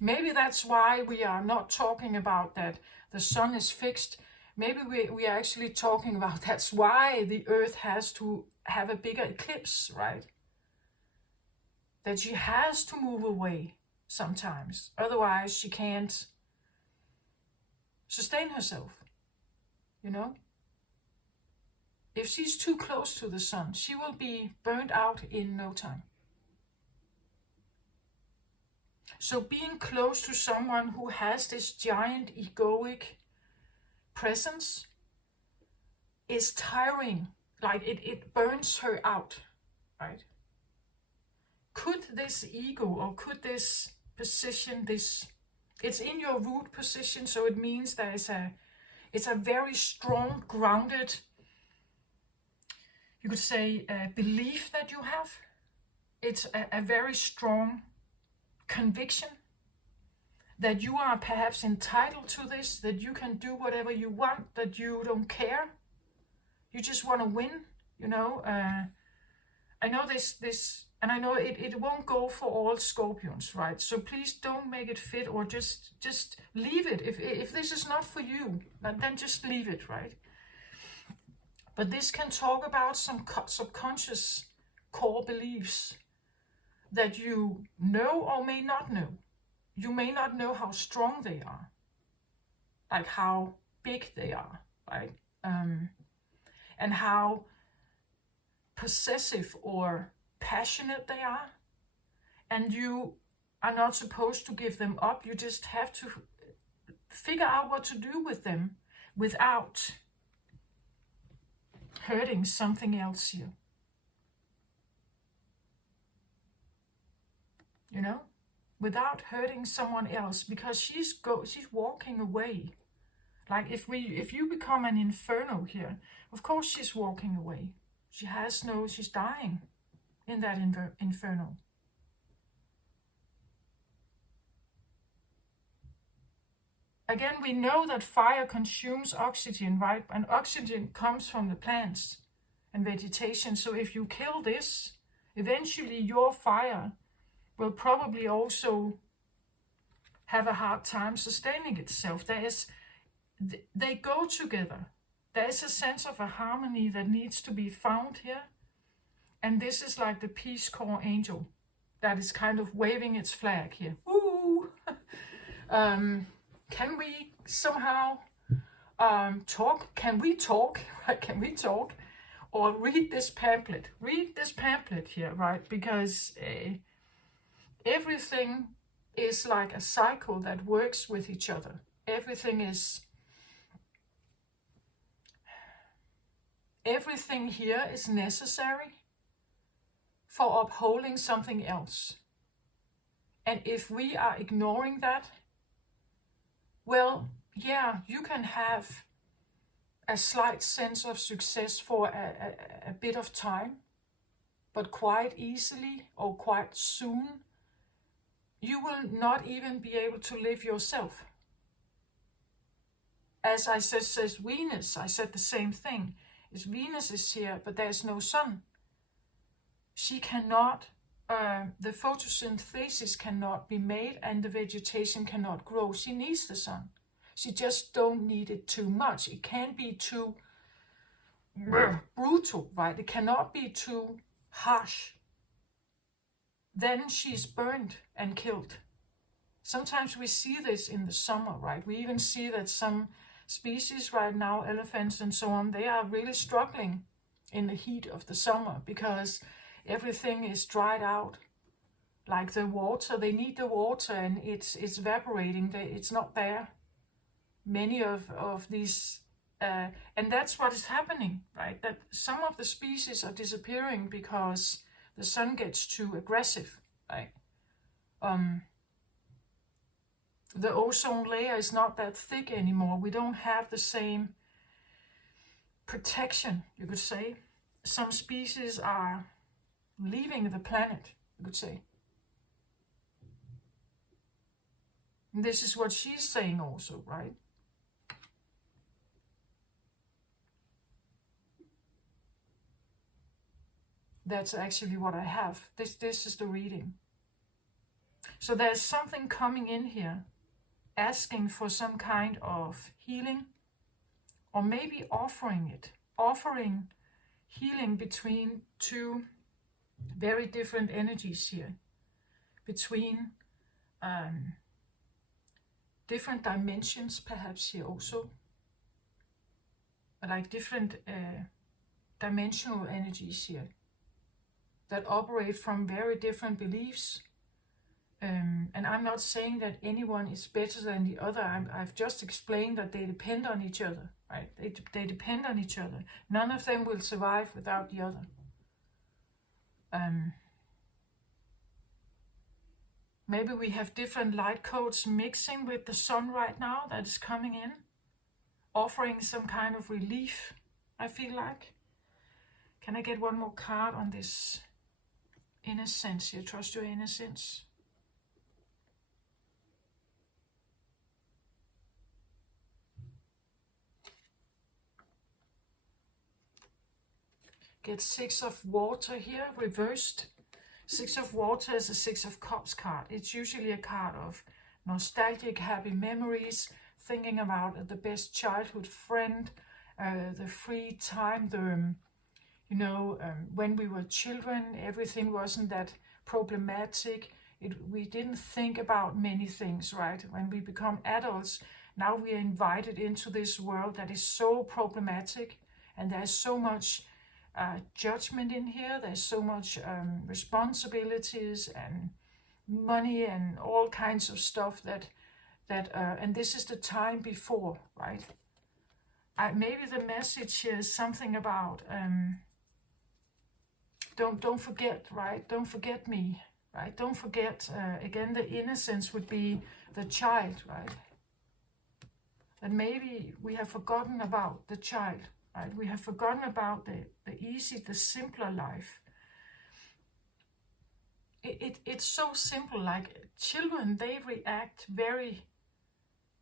Maybe that's why we are not talking about that the sun is fixed. Maybe we are actually talking about that's why the earth has to have a bigger eclipse, right? That she has to move away sometimes. Otherwise she can't sustain herself, you know? If she's too close to the sun, she will be burned out in no time. So being close to someone who has this giant egoic presence is tiring. Like it burns her out, right? Could this ego, or could this position, it's in your root position, so it means there is it's a very strong, grounded, you could say, belief that you have. It's a very strong conviction that you are perhaps entitled to this, that you can do whatever you want, that you don't care. You just want to win, you know. I know this, and I know it won't go for all Scorpions, right? So please don't make it fit, or just leave it. If this is not for you, then just leave it, right? But this can talk about some subconscious core beliefs that you know or may not know. You may not know how strong they are, like how big they are, right? And how possessive or passionate they are, and you are not supposed to give them up. You just have to figure out what to do with them without hurting something else here. You know, without hurting someone else, because she's walking away. Like if you become an inferno here, of course she's walking away. She's dying in that inferno. Again, we know that fire consumes oxygen, right? And oxygen comes from the plants and vegetation. So if you kill this, eventually your fire will probably also have a hard time sustaining itself. They go together. There is a sense of a harmony that needs to be found here. And this is like the Peace Corps angel that is kind of waving its flag here. Woo! Can we somehow talk? Can we talk? Right? Can we talk? Or read this pamphlet? Read this pamphlet here, right? Because everything is like a cycle that works with each other. Everything here is necessary for upholding something else. And if we are ignoring that, well, yeah, you can have a slight sense of success for a bit of time, but quite easily or quite soon, you will not even be able to live yourself. As I says Venus, I said the same thing. Venus is here, but there's no sun. She cannot, the photosynthesis cannot be made and the vegetation cannot grow. She needs the sun. She just don't need it too much. It can't be too brutal, right? It cannot be too harsh. Then she's burned and killed. Sometimes we see this in the summer, right? We even see that some species right now, elephants and so on, they are really struggling in the heat of the summer because everything is dried out. Like the water, they need the water and it's evaporating, it's not there. Many of these, and that's what is happening, right? That some of the species are disappearing because the sun gets too aggressive, right? The ozone layer is not that thick anymore. We don't have the same protection, you could say. Some species are leaving the planet, you could say. And this is what she's saying also, right? That's actually what I have. This is the reading. So there's something coming in here, asking for some kind of healing, or maybe offering healing between two very different energies here, between different dimensions perhaps here also, like different dimensional energies here that operate from very different beliefs. And I'm not saying that anyone is better than the other. I've just explained that they depend on each other, right? They depend on each other. None of them will survive without the other. Maybe we have different light codes mixing with the sun right now that is coming in, offering some kind of relief, I feel like. Can I get one more card on this innocence here? Trust your innocence. Get 6 of water here, reversed. 6 of water is a 6 of cups card. It's usually a card of nostalgic, happy memories, thinking about the best childhood friend, the free time, when we were children, everything wasn't that problematic. We didn't think about many things, right? When we become adults, now we are invited into this world that is so problematic, and there's so much judgment in here. There's so much responsibilities and money and all kinds of stuff that and this is the time before, right? Maybe the message here is something about don't forget, right? Don't forget me, right? Don't forget. Again, the innocence would be the child, right? And maybe we have forgotten about the child, right? We have forgotten about the easy, the simpler life. It's so simple. Like children, they react very,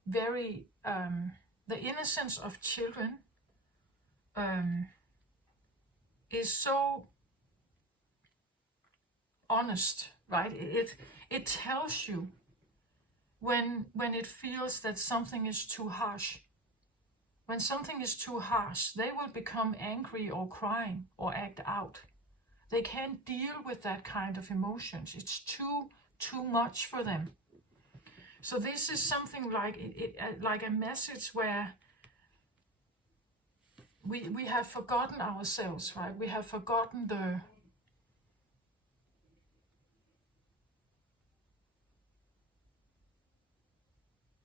very. The innocence of children is so honest, right? It tells you when it feels that something is too harsh. When something is too harsh, they will become angry or crying or act out. They can't deal with that kind of emotions. It's too much for them. So this is something like a message where we have forgotten ourselves, right? We have forgotten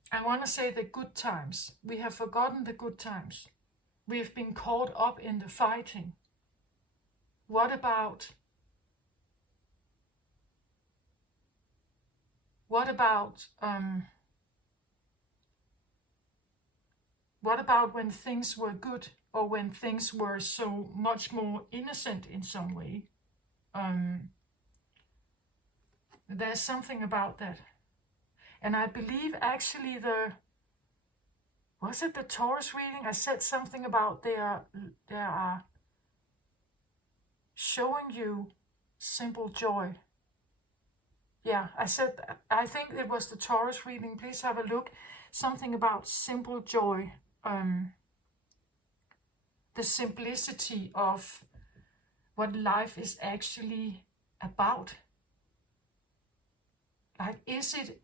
I want to say the good times. We have forgotten the good times. We have been caught up in the fighting. What about when things were good, or when things were so much more innocent in some way? There's something about that. And I believe actually was it the Taurus reading? I said something about they are showing you simple joy. Yeah, I think it was the Taurus reading. Please have a look. Something about simple joy. The simplicity of what life is actually about. Like, is it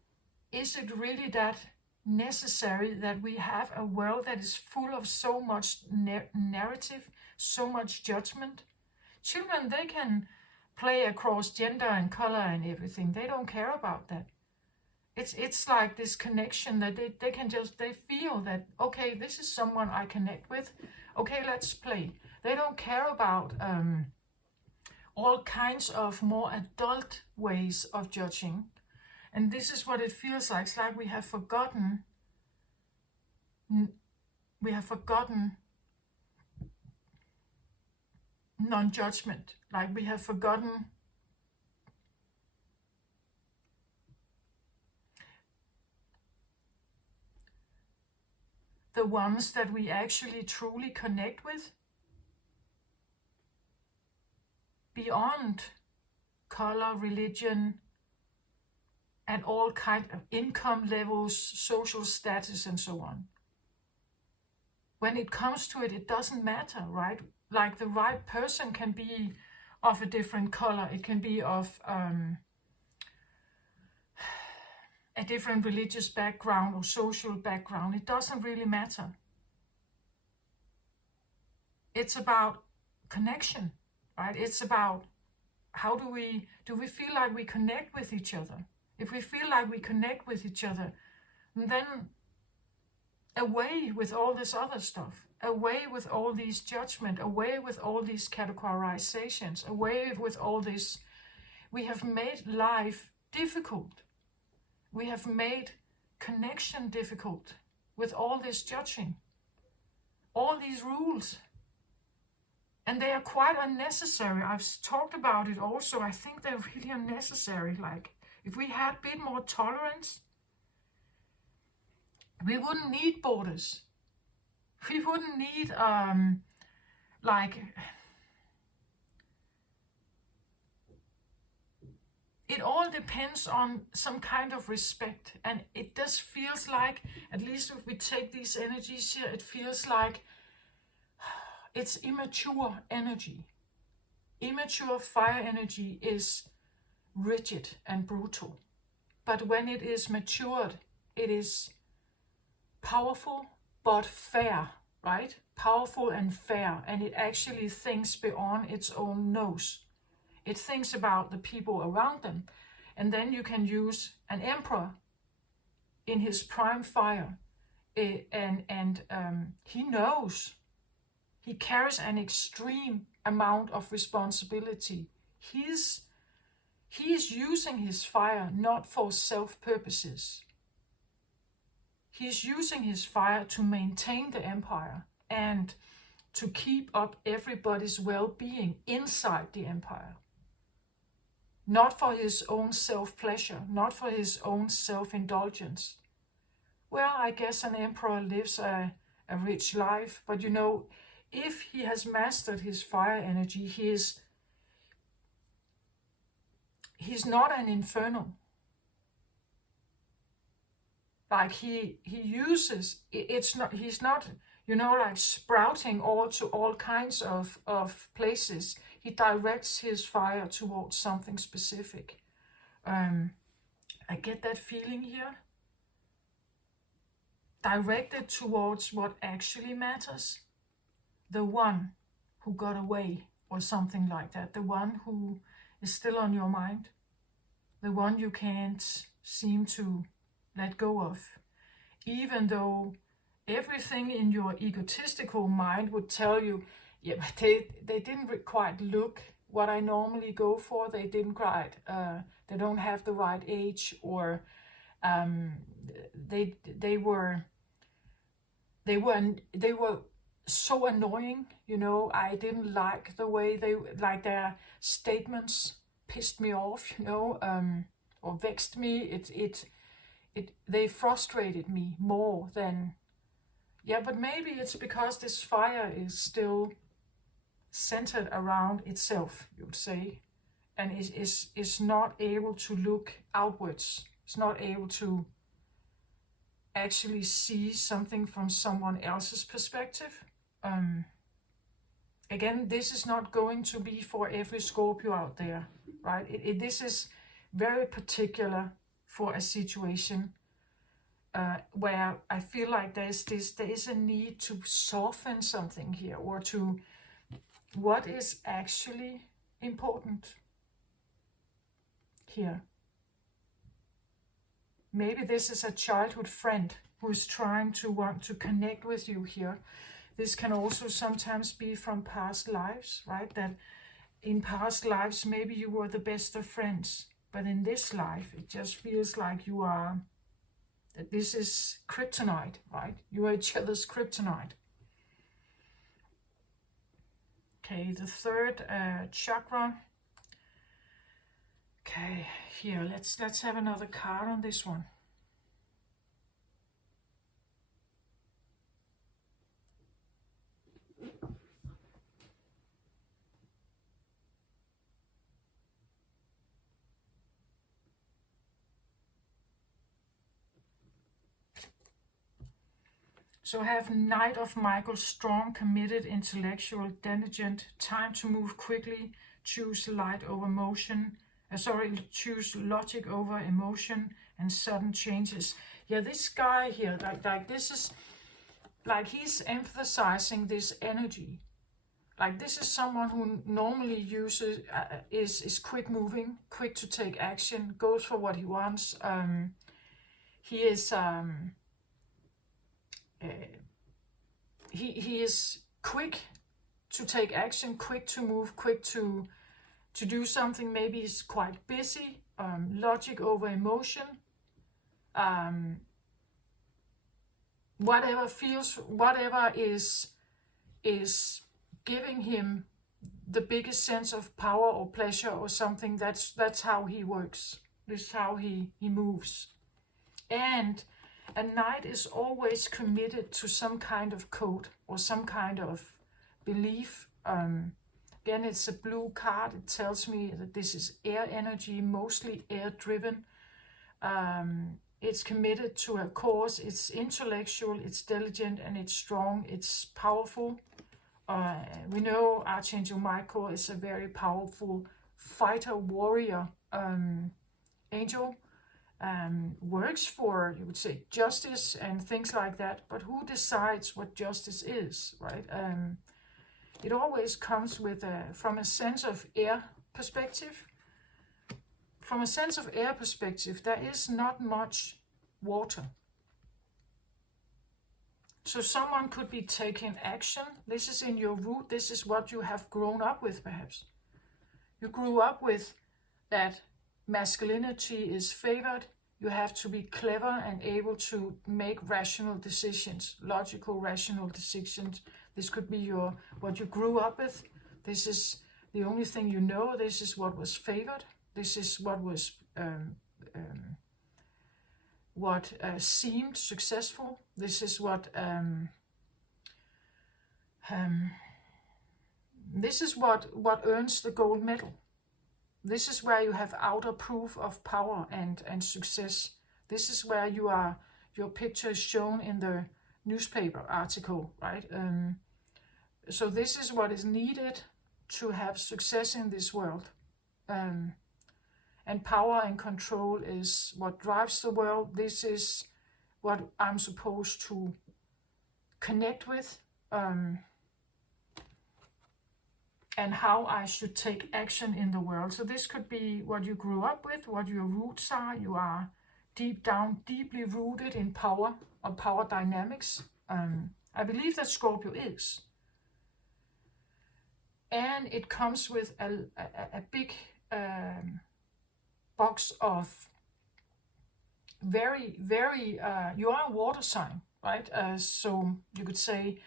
really that necessary that we have a world that is full of so much narrative, so much judgment? Children, they can play across gender and color and everything. They don't care about that. It's like this connection that they feel that, okay, this is someone I connect with. Okay, let's play. They don't care about all kinds of more adult ways of judging. And this is what it feels like. It's like we have forgotten non-judgment. Like we have forgotten the ones that we actually truly connect with beyond color, religion, and all kind of income levels, social status, and so on. When it comes to it, it doesn't matter, right? Like the right person can be of a different color. It can be of a different religious background or social background. It doesn't really matter. It's about connection, right? It's about how do we feel like we connect with each other? If we feel like we connect with each other, then away with all this other stuff, away with all these judgment, away with all these categorizations, away with all this. We have made life difficult. We have made connection difficult with all this judging, all these rules. And they are quite unnecessary. I've talked about it also. I think they're really unnecessary. Like, if we had a bit more tolerance, we wouldn't need borders. We wouldn't need, it all depends on some kind of respect. And it just feels like, at least if we take these energies here, it feels like it's immature energy. Immature fire energy is rigid and brutal. But when it is matured, it is powerful but fair. right? Powerful and fair, and it actually thinks beyond its own nose. It thinks about the people around them. And then you can use an emperor in his prime fire, and he knows. He carries an extreme amount of responsibility. He is using his fire not for self-purposes. He's using his fire to maintain the empire and to keep up everybody's well-being inside the empire. Not for his own self-pleasure, not for his own self-indulgence. Well, I guess an emperor lives a rich life, but you know, if he has mastered his fire energy, he's not an infernal. Like he uses, it's not, he's not, you know, like sprouting all kinds of places. He directs his fire towards something specific. I get that feeling here. Directed towards what actually matters. The one who got away, or something like that. The one who is still on your mind. The one you can't seem to let go of. Even though everything in your egotistical mind would tell you, yeah, but they didn't quite look what I normally go for. They didn't quite, they don't have the right age, or they were so annoying, you know. I didn't like the way their statements pissed me off, you know, or vexed me. They frustrated me more than, yeah, but maybe it's because this fire is still centered around itself, you would say, and is not able to look outwards. It's not able to actually see something from someone else's perspective. Again, this is not going to be for every Scorpio out there, right? This is very particular for a situation where I feel like there is a need to soften something here, or to what is actually important here. Maybe this is a childhood friend who is trying to want to connect with you here. This can also sometimes be from past lives, right? That in past lives, maybe you were the best of friends, but in this life, it just feels like you are, that this is kryptonite, right? You are each other's kryptonite. Okay, the third chakra. Okay, here, let's have another card on this one. So I have Knight of Michael, strong, committed, intellectual, diligent, time to move quickly, choose light over motion, choose logic over emotion, and sudden changes. Yeah, this guy here, like this is, like he's emphasizing this energy. Like this is someone who normally uses, is quick moving, quick to take action, goes for what he wants. He is, he is quick to take action, quick to move, quick to do something. Maybe he's quite busy. Logic over emotion. Whatever is giving him the biggest sense of power or pleasure or something. That's how he works. This is how he moves. And a knight is always committed to some kind of code or some kind of belief. Again, it's a blue card. It tells me that this is air energy, mostly air-driven. It's committed to a cause. It's intellectual, it's diligent, and it's strong. It's powerful. We know Archangel Michael is a very powerful fighter, warrior angel. works for, you would say, justice and things like that. But who decides what justice is, right? It always comes with from a sense of air perspective. From a sense of air perspective, there is not much water. So someone could be taking action. This is in your root. This is what you have grown up with, perhaps. You grew up with that masculinity is favored. You have to be clever and able to make rational decisions, logical, rational decisions. This could be what you grew up with. This is the only thing you know. This is what was favored. This is what was seemed successful. This is what earns the gold medal. This is where you have outer proof of power and success. This is where your picture is shown in the newspaper article, right? So this is what is needed to have success in this world. And power and control is what drives the world. This is what I'm supposed to connect with, and how I should take action in the world. So this could be what you grew up with, what your roots are. You are deep down, deeply rooted in power, or power dynamics. I believe that Scorpio is. And it comes with a big box of very, very, you are a water sign, right? So you could say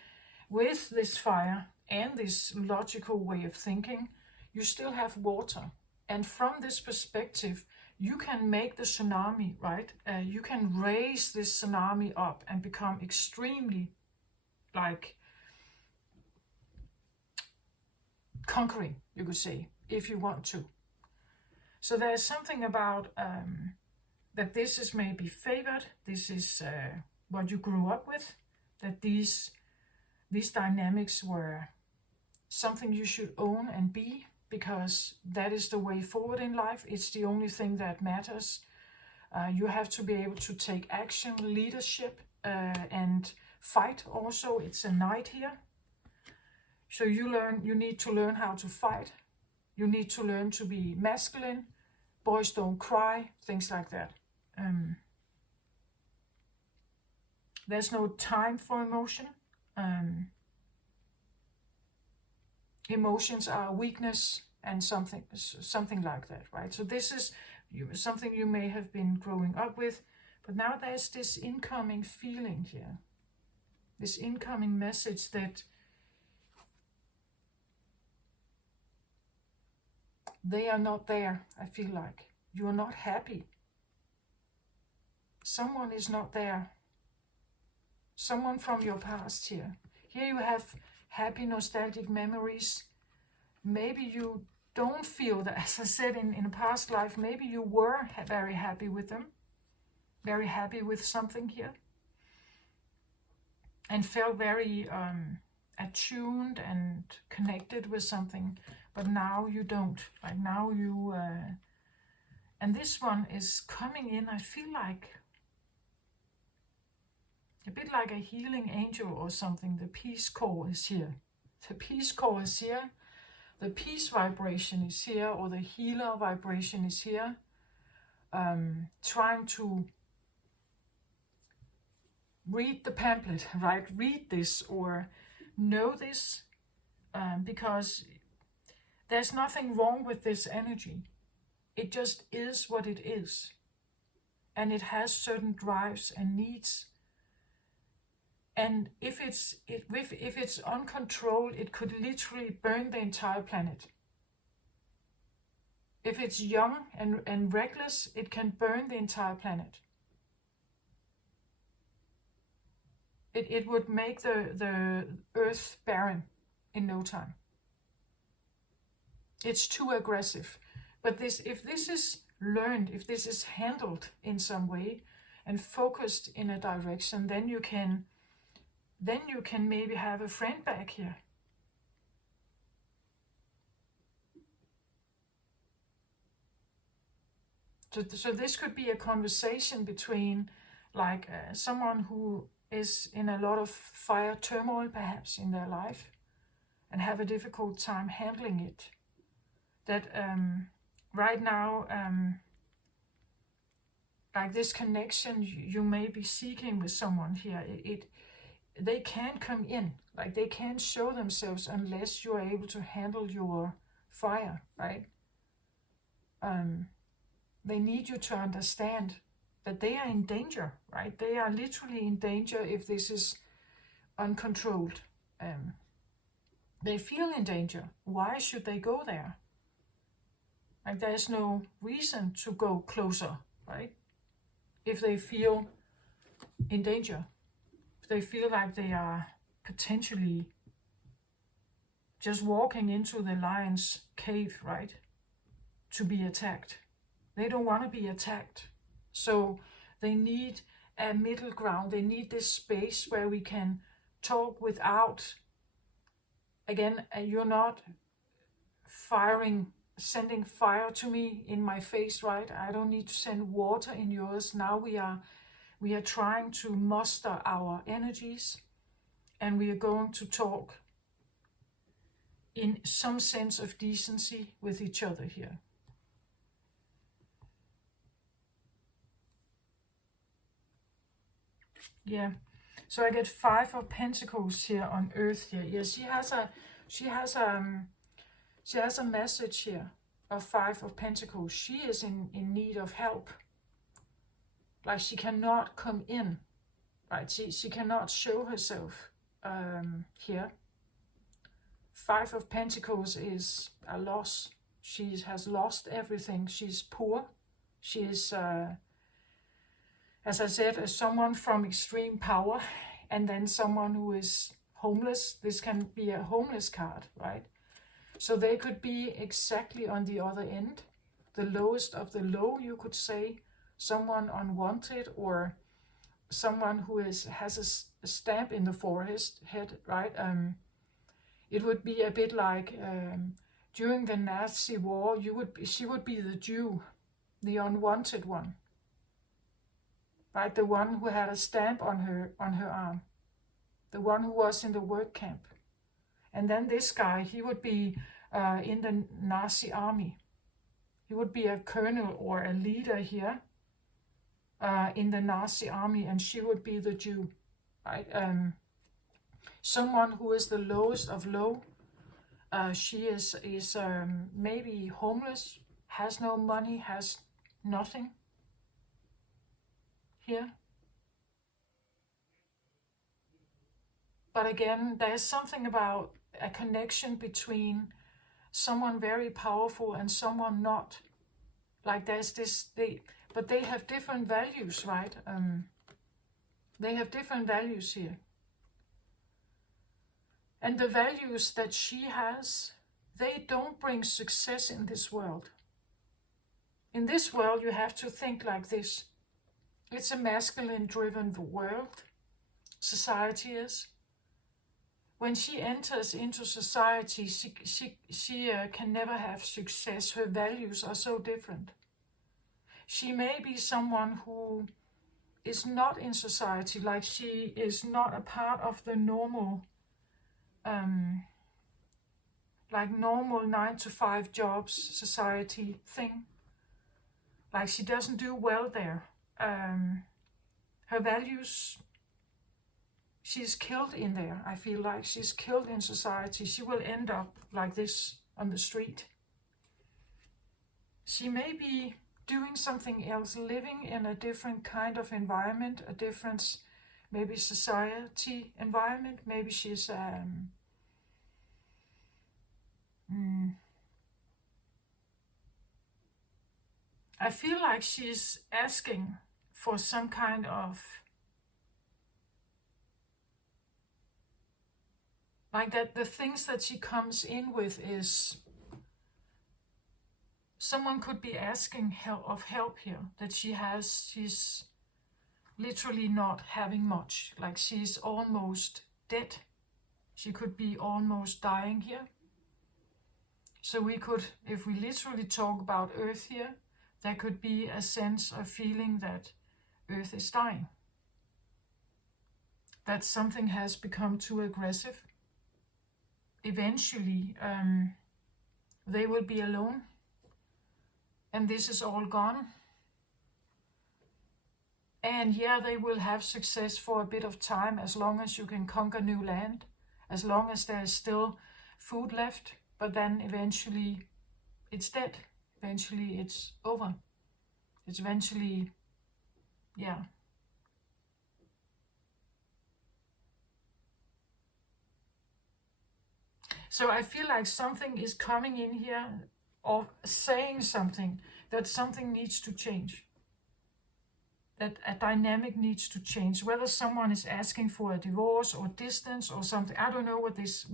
with this fire and this logical way of thinking, you still have water. And from this perspective, you can make the tsunami, right? You can raise this tsunami up and become extremely, like, conquering, you could say, if you want to. So there's something about that this is maybe favored. This is what you grew up with, that these dynamics were something you should own and be, because that is the way forward in life. It's the only thing that matters. You have to be able to take action, leadership, and fight also. It's a knight here. So you need to learn how to fight. You need to learn to be masculine. Boys don't cry, things like that. There's no time for emotion. Emotions are weakness and something like that, right? So this is something you may have been growing up with, but now there's this incoming feeling here, this incoming message that they are not there. I feel like you are not happy. Someone is not there. Someone from your past here. Here you have happy nostalgic memories. Maybe you don't feel that, as I said, in a past life, maybe you were very happy with them, very happy with something here, and felt very attuned and connected with something, but now you don't. Like now you, and this one is coming in, I feel like, a bit like a healing angel or something. The peace core is here. The peace core is here. The peace vibration is here, or the healer vibration is here. Trying to read the pamphlet, right? Read this or know this, because there's nothing wrong with this energy. It just is what it is. And it has certain drives and needs. And if it's uncontrolled, it could literally burn the entire planet. If it's young and reckless, it can burn the entire planet. It would make the earth barren in no time. It's too aggressive. But if this is learned, if this is handled in some way and focused in a direction, then you can maybe have a friend back here. So this could be a conversation between like someone who is in a lot of fire turmoil perhaps in their life and have a difficult time handling it. That right now, like this connection you may be seeking with someone here, they can't come in, like they can't show themselves unless you are able to handle your fire, right? They need you to understand that they are in danger, right? They are literally in danger if this is uncontrolled. They feel in danger. Why should they go there? Like there's no reason to go closer, right? If they feel in danger, if they feel like they are potentially just walking into the lion's cave, right? To be attacked. They don't want to be attacked. So they need a middle ground. They need this space where we can talk without, again, you're not sending fire to me in my face, right? I don't need to send water in yours. Now we are trying to muster our energies, and we are going to talk in some sense of decency with each other here. Yeah, so I get 5 of Pentacles here on Earth here. Yeah, she has a message here of 5 of Pentacles. She is in need of help. Like she cannot come in, right? She cannot show herself here. 5 of Pentacles is a loss. She has lost everything. She's poor. She is, as I said, someone from extreme power, and then someone who is homeless. This can be a homeless card, right? So they could be exactly on the other end, the lowest of the low, you could say, someone unwanted, or someone who has a stamp in the forehead, right? It would be a bit like during the Nazi war, she would be the Jew, the unwanted one, right? The one who had a stamp on her arm, the one who was in the work camp. And then this guy, he would be in the Nazi army. He would be a colonel or a leader here in the Nazi army, and she would be the Jew, right? Someone who is the lowest of low. She is maybe homeless, has no money, has nothing here. But again, there's something about a connection between someone very powerful and someone not. Like there's this, but they have different values, right? They have different values here. And the values that she has, they don't bring success in this world. In this world, you have to think like this. It's a masculine-driven world. Society is. When she enters into society, she can never have success. Her values are so different. She may be someone who is not in society, like she is not a part of the normal, like normal 9-to-5 jobs society thing. Like she doesn't do well there. Her values, she's killed in there. I feel like she's killed in society. She will end up like this on the street. She may be doing something else, living in a different kind of environment, a different, maybe society environment. Maybe she's I feel like she's asking for some kind of, like that the things that she comes in with is, someone could be asking help here, that she's literally not having much, like she's almost dead. She could be almost dying here. So we could, if we literally talk about Earth here, There could be a sense of feeling that Earth is dying, that something has become too aggressive. Eventually, they will be alone, and this is all gone. And yeah, they will have success for a bit of time, as long as you can conquer new land, as long as there is still food left, but then eventually it's dead. Eventually it's over. It's eventually, yeah. So I feel like something is coming in here, or saying something, that something needs to change. That a dynamic needs to change. Whether someone is asking for a divorce or distance or something, I don't know what this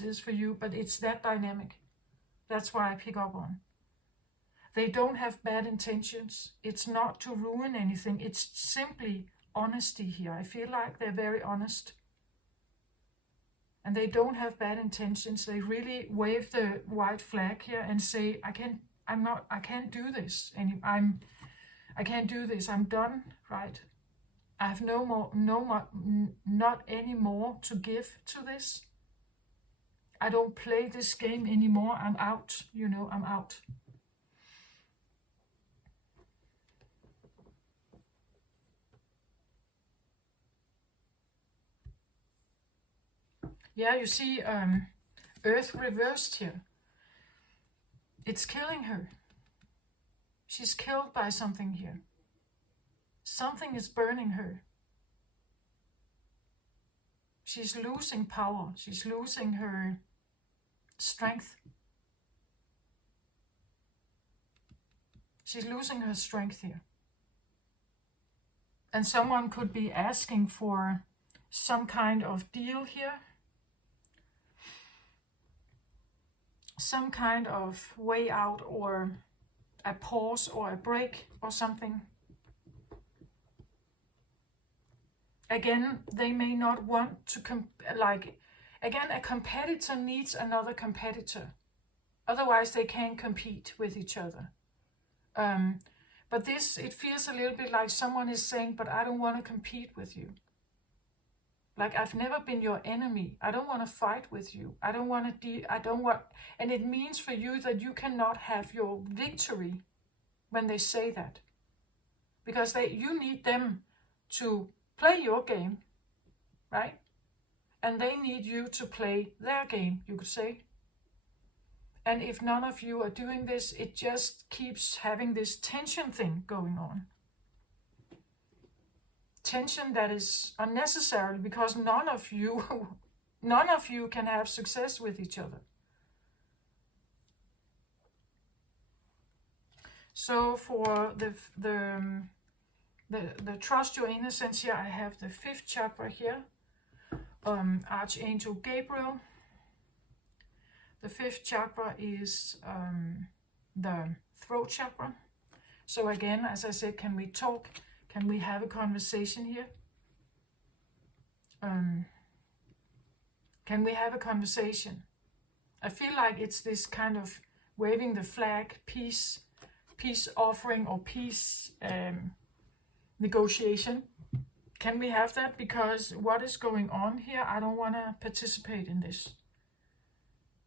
is for you, but it's that dynamic. That's what I pick up on. They don't have bad intentions. It's not to ruin anything. It's simply honesty here. I feel like they're very honest. And they don't have bad intentions. They really wave the white flag here and say, I can't do this. And I can't do this. I'm done, right? I have not any more to give to this. I don't play this game anymore. I'm out, I'm out. Yeah, you see Earth reversed here. It's killing her. She's killed by something here. Something is burning her. She's losing power. She's losing her strength. She's losing her strength here. And someone could be asking for some kind of deal here. Some kind of way out, or a pause or a break or something. Again, they may not want to again, a competitor needs another competitor. Otherwise they can't compete with each other. But it feels a little bit like someone is saying, but I don't want to compete with you. Like, I've never been your enemy. I don't want to fight with you. And it means for you that you cannot have your victory when they say that. Because you need them to play your game, right? And they need you to play their game, you could say. And if none of you are doing this, it just keeps having this tension thing going on. Tension that is unnecessary, because none of you can have success with each other. So for the trust your innocence here, I have the 5th chakra here, Archangel Gabriel. The 5th chakra is the throat chakra. So again, as I said, can we talk? Can we have a conversation here? Can we have a conversation? I feel like it's this kind of waving the flag, peace offering, or peace negotiation. Can we have that? Because what is going on here, I don't want to participate in this.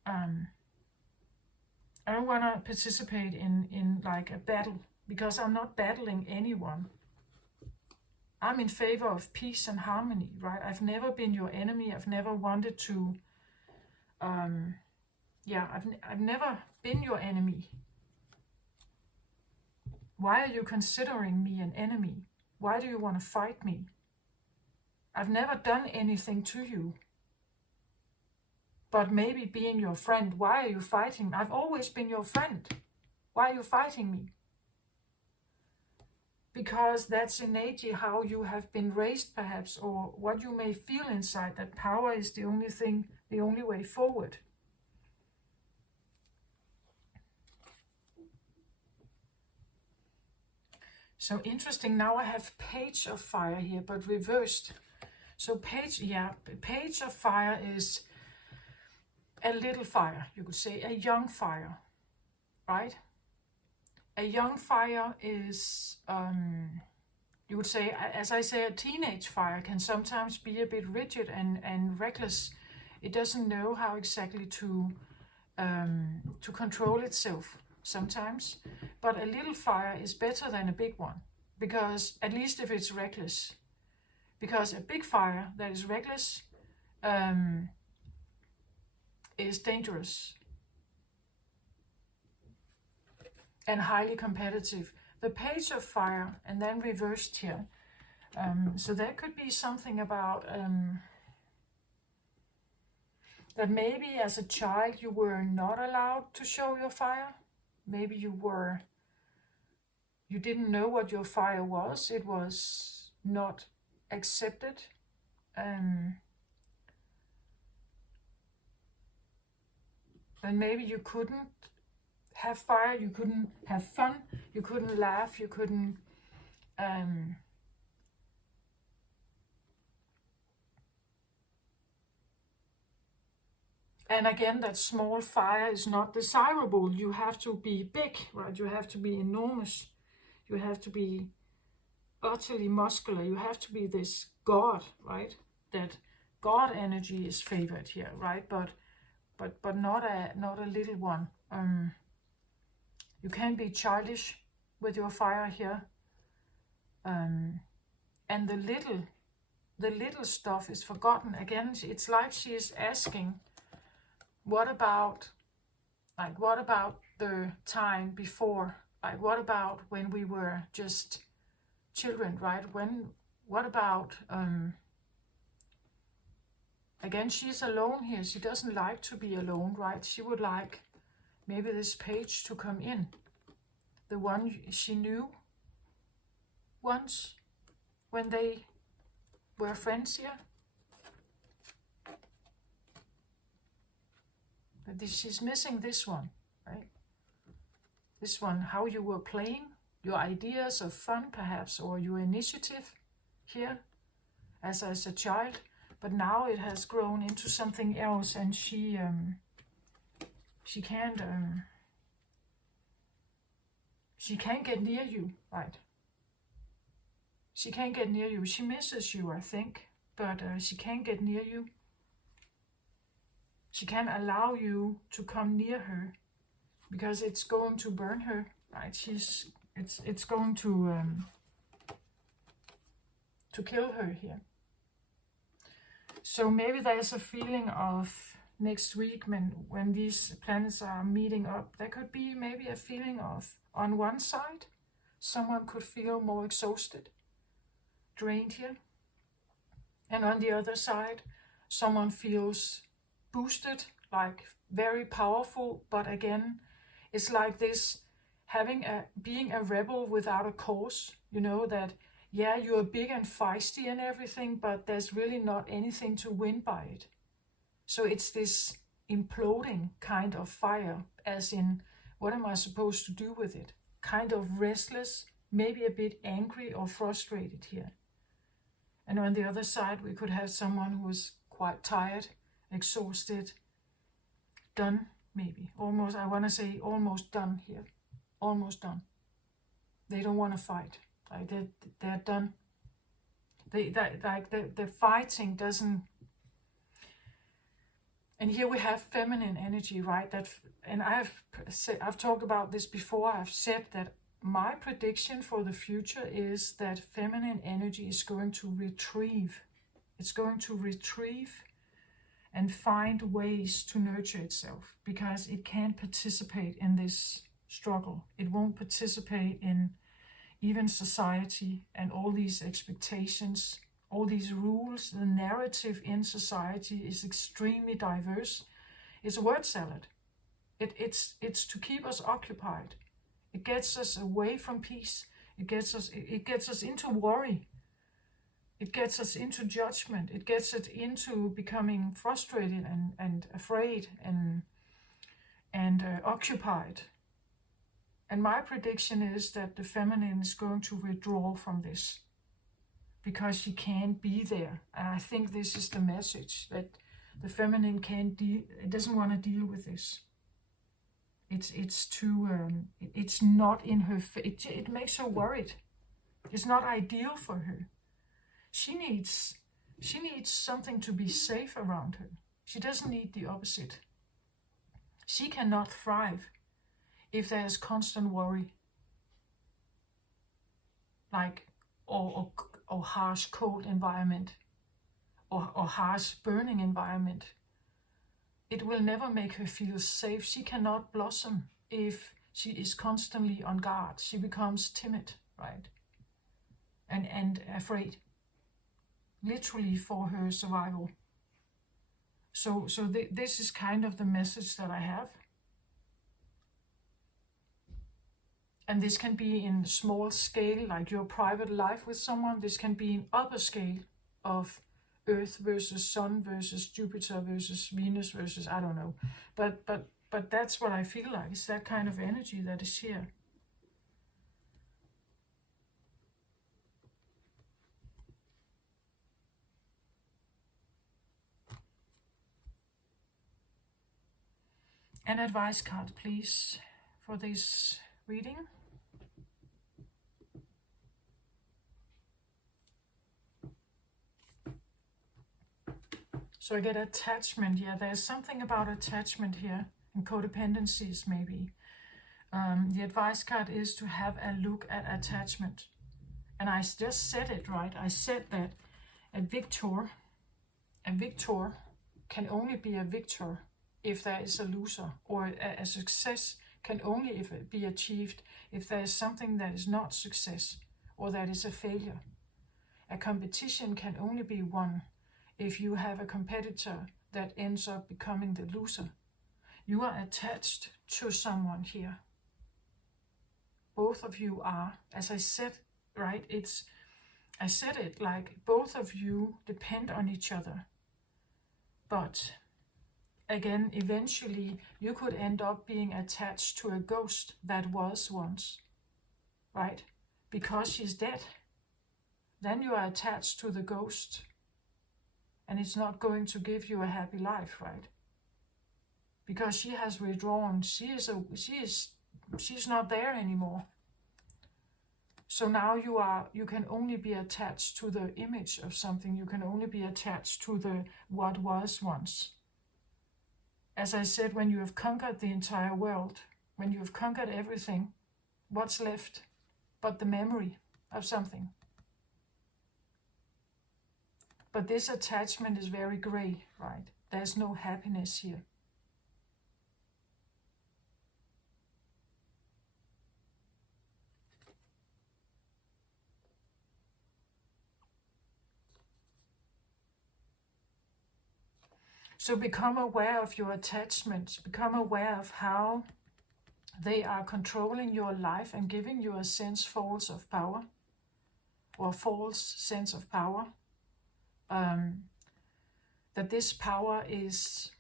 I don't want to participate in like a battle, because I'm not battling anyone. I'm in favor of peace and harmony, right? I've never been your enemy. I've never wanted to, I've never been your enemy. Why are you considering me an enemy? Why do you want to fight me? I've never done anything to you. But maybe being your friend, why are you fighting? I've always been your friend. Why are you fighting me? Because that's innately how you have been raised, perhaps, or what you may feel inside, that power is the only way forward. So interesting, now I have Page of Fire here, but reversed. So Page of Fire is a little fire, you could say, a young fire, right? A young fire is, you would say, as I say, a teenage fire can sometimes be a bit rigid and reckless. It doesn't know how exactly to control itself sometimes. But a little fire is better than a big one, because at least if it's reckless. Because a big fire that is reckless is dangerous and highly competitive. The Page of Fire, and then reversed here. So there could be something about that maybe as a child you were not allowed to show your fire. Maybe you didn't know what your fire was. It was not accepted. And maybe you couldn't have fire, you couldn't have fun, you couldn't laugh, you couldn't and again, that small fire is not desirable. You have to be big, right? You have to be enormous. You have to be utterly muscular. You have to be this god, right? That god energy is favored here, right? But not a little one. You can be childish with your fire here. And the little stuff is forgotten. Again, it's like she is asking, what about the time before? Like, what about when we were just children, right? What about, again, she's alone here. She doesn't like to be alone, right? She would like maybe this page to come in. The one she knew once when they were friends here. But she's missing this one, right? This one, how you were playing, your ideas of fun perhaps, or your initiative here as a child. But now it has grown into something else, and she can't get near you, right? She can't get near you. She misses you, I think, but she can't get near you. She can't allow you to come near her because it's going to burn her, right? It's going to kill her here. So maybe there's a feeling of next week when these planets are meeting up, there could be maybe a feeling of, on one side, someone could feel more exhausted, drained here. And on the other side, someone feels boosted, like very powerful. But again, it's like this being a rebel without a cause, you know, that yeah, you're big and feisty and everything, but there's really not anything to win by it. So it's this imploding kind of fire, as in, what am I supposed to do with it? Kind of restless, maybe a bit angry or frustrated here. And on the other side, we could have someone who is quite tired, exhausted, done, maybe. Almost, I want to say almost done here. Almost done. They don't want to fight. Like they're done. The fighting doesn't. And here we have feminine energy, right? And I've talked about this before. I've said that my prediction for the future is that feminine energy is going to retrieve. It's going to retrieve and find ways to nurture itself, because it can't participate in this struggle. It won't participate in even society and all these expectations, all these rules. The narrative in society is extremely diverse. It's a word salad. It's to keep us occupied. It gets us away from peace. It gets us into worry. It gets us into judgment. It gets it into becoming frustrated and afraid and occupied. And my prediction is that the feminine is going to withdraw from this because she can't be there. And I think this is the message, that the feminine can't deal. It doesn't want to deal with this. It's too, it's not in her, it makes her worried. It's not ideal for her. She needs something to be safe around her. She doesn't need the opposite. She cannot thrive if there's constant worry, like, or harsh cold environment, or harsh burning environment. It will never make her feel safe. She cannot blossom if she is constantly on guard. She becomes timid, right? And afraid, literally, for her survival. So this is kind of the message that I have. And this can be in small scale, like your private life with someone. This can be in upper scale of Earth versus Sun versus Jupiter versus Venus versus, I don't know. But that's what I feel like. It's that kind of energy that is here. An advice card, please, for this reading. So I get attachment. Yeah, there's something about attachment here, and codependencies maybe. The advice card is to have a look at attachment. And I just said it, right? I said that a victor can only be a victor if there is a loser, or a success can only be achieved if there is something that is not success, or that is a failure. A competition can only be won if you have a competitor that ends up becoming the loser. You are attached to someone here. Both of you are, as I said, right? I said it like both of you depend on each other. But again, eventually you could end up being attached to a ghost that was once, right? Because she's dead. Then you are attached to the ghost. And it's not going to give you a happy life, right? Because she has withdrawn. She's not there anymore. So now you can only be attached to the image of something. You can only be attached to the what was once. As I said, when you have conquered the entire world, when you have conquered everything, what's left but the memory of something? But this attachment is very gray, right? There's no happiness here. So become aware of your attachments. Become aware of how they are controlling your life and giving you a false sense of power. That this power is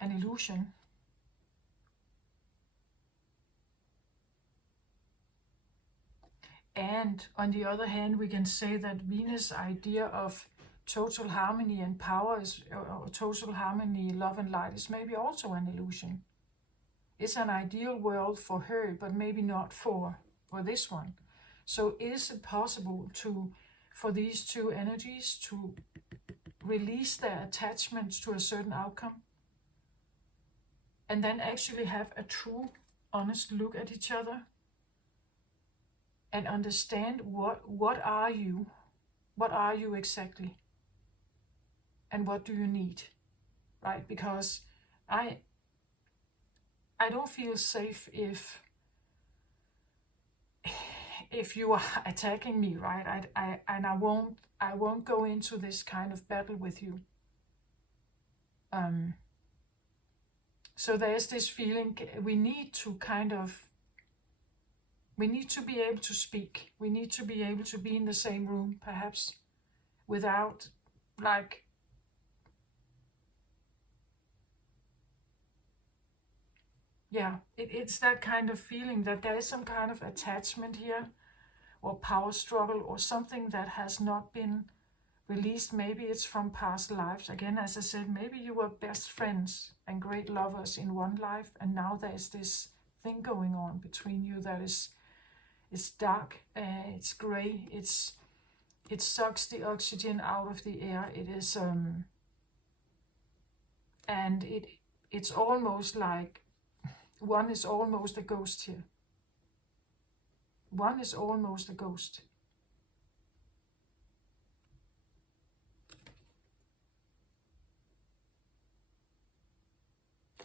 an illusion. And on the other hand, we can say that Venus' idea of total harmony and power is, or total harmony, love and light, is maybe also an illusion. It's an ideal world for her, but maybe not for this one. So is it possible for these two energies to release their attachments to a certain outcome and then actually have a true, honest look at each other and understand what are you exactly, and what do you need, right? Because I don't feel safe if you are attacking me, right? I won't go into this kind of battle with you. So there's this feeling we need to be able to speak. We need to be able to be in the same room, perhaps, without it's that kind of feeling that there is some kind of attachment here, or power struggle, or something that has not been released. Maybe it's from past lives. Again, as I said, maybe you were best friends and great lovers in one life, and now there's this thing going on between you that is, it's dark, it's gray, it sucks the oxygen out of the air. It is and it's almost like one is almost a ghost here. One is almost a ghost.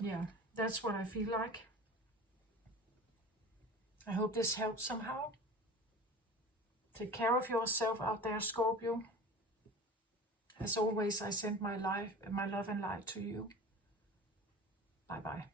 Yeah, that's what I feel like. I hope this helps somehow. Take care of yourself out there, Scorpio. As always, I send my love and light to you. Bye bye.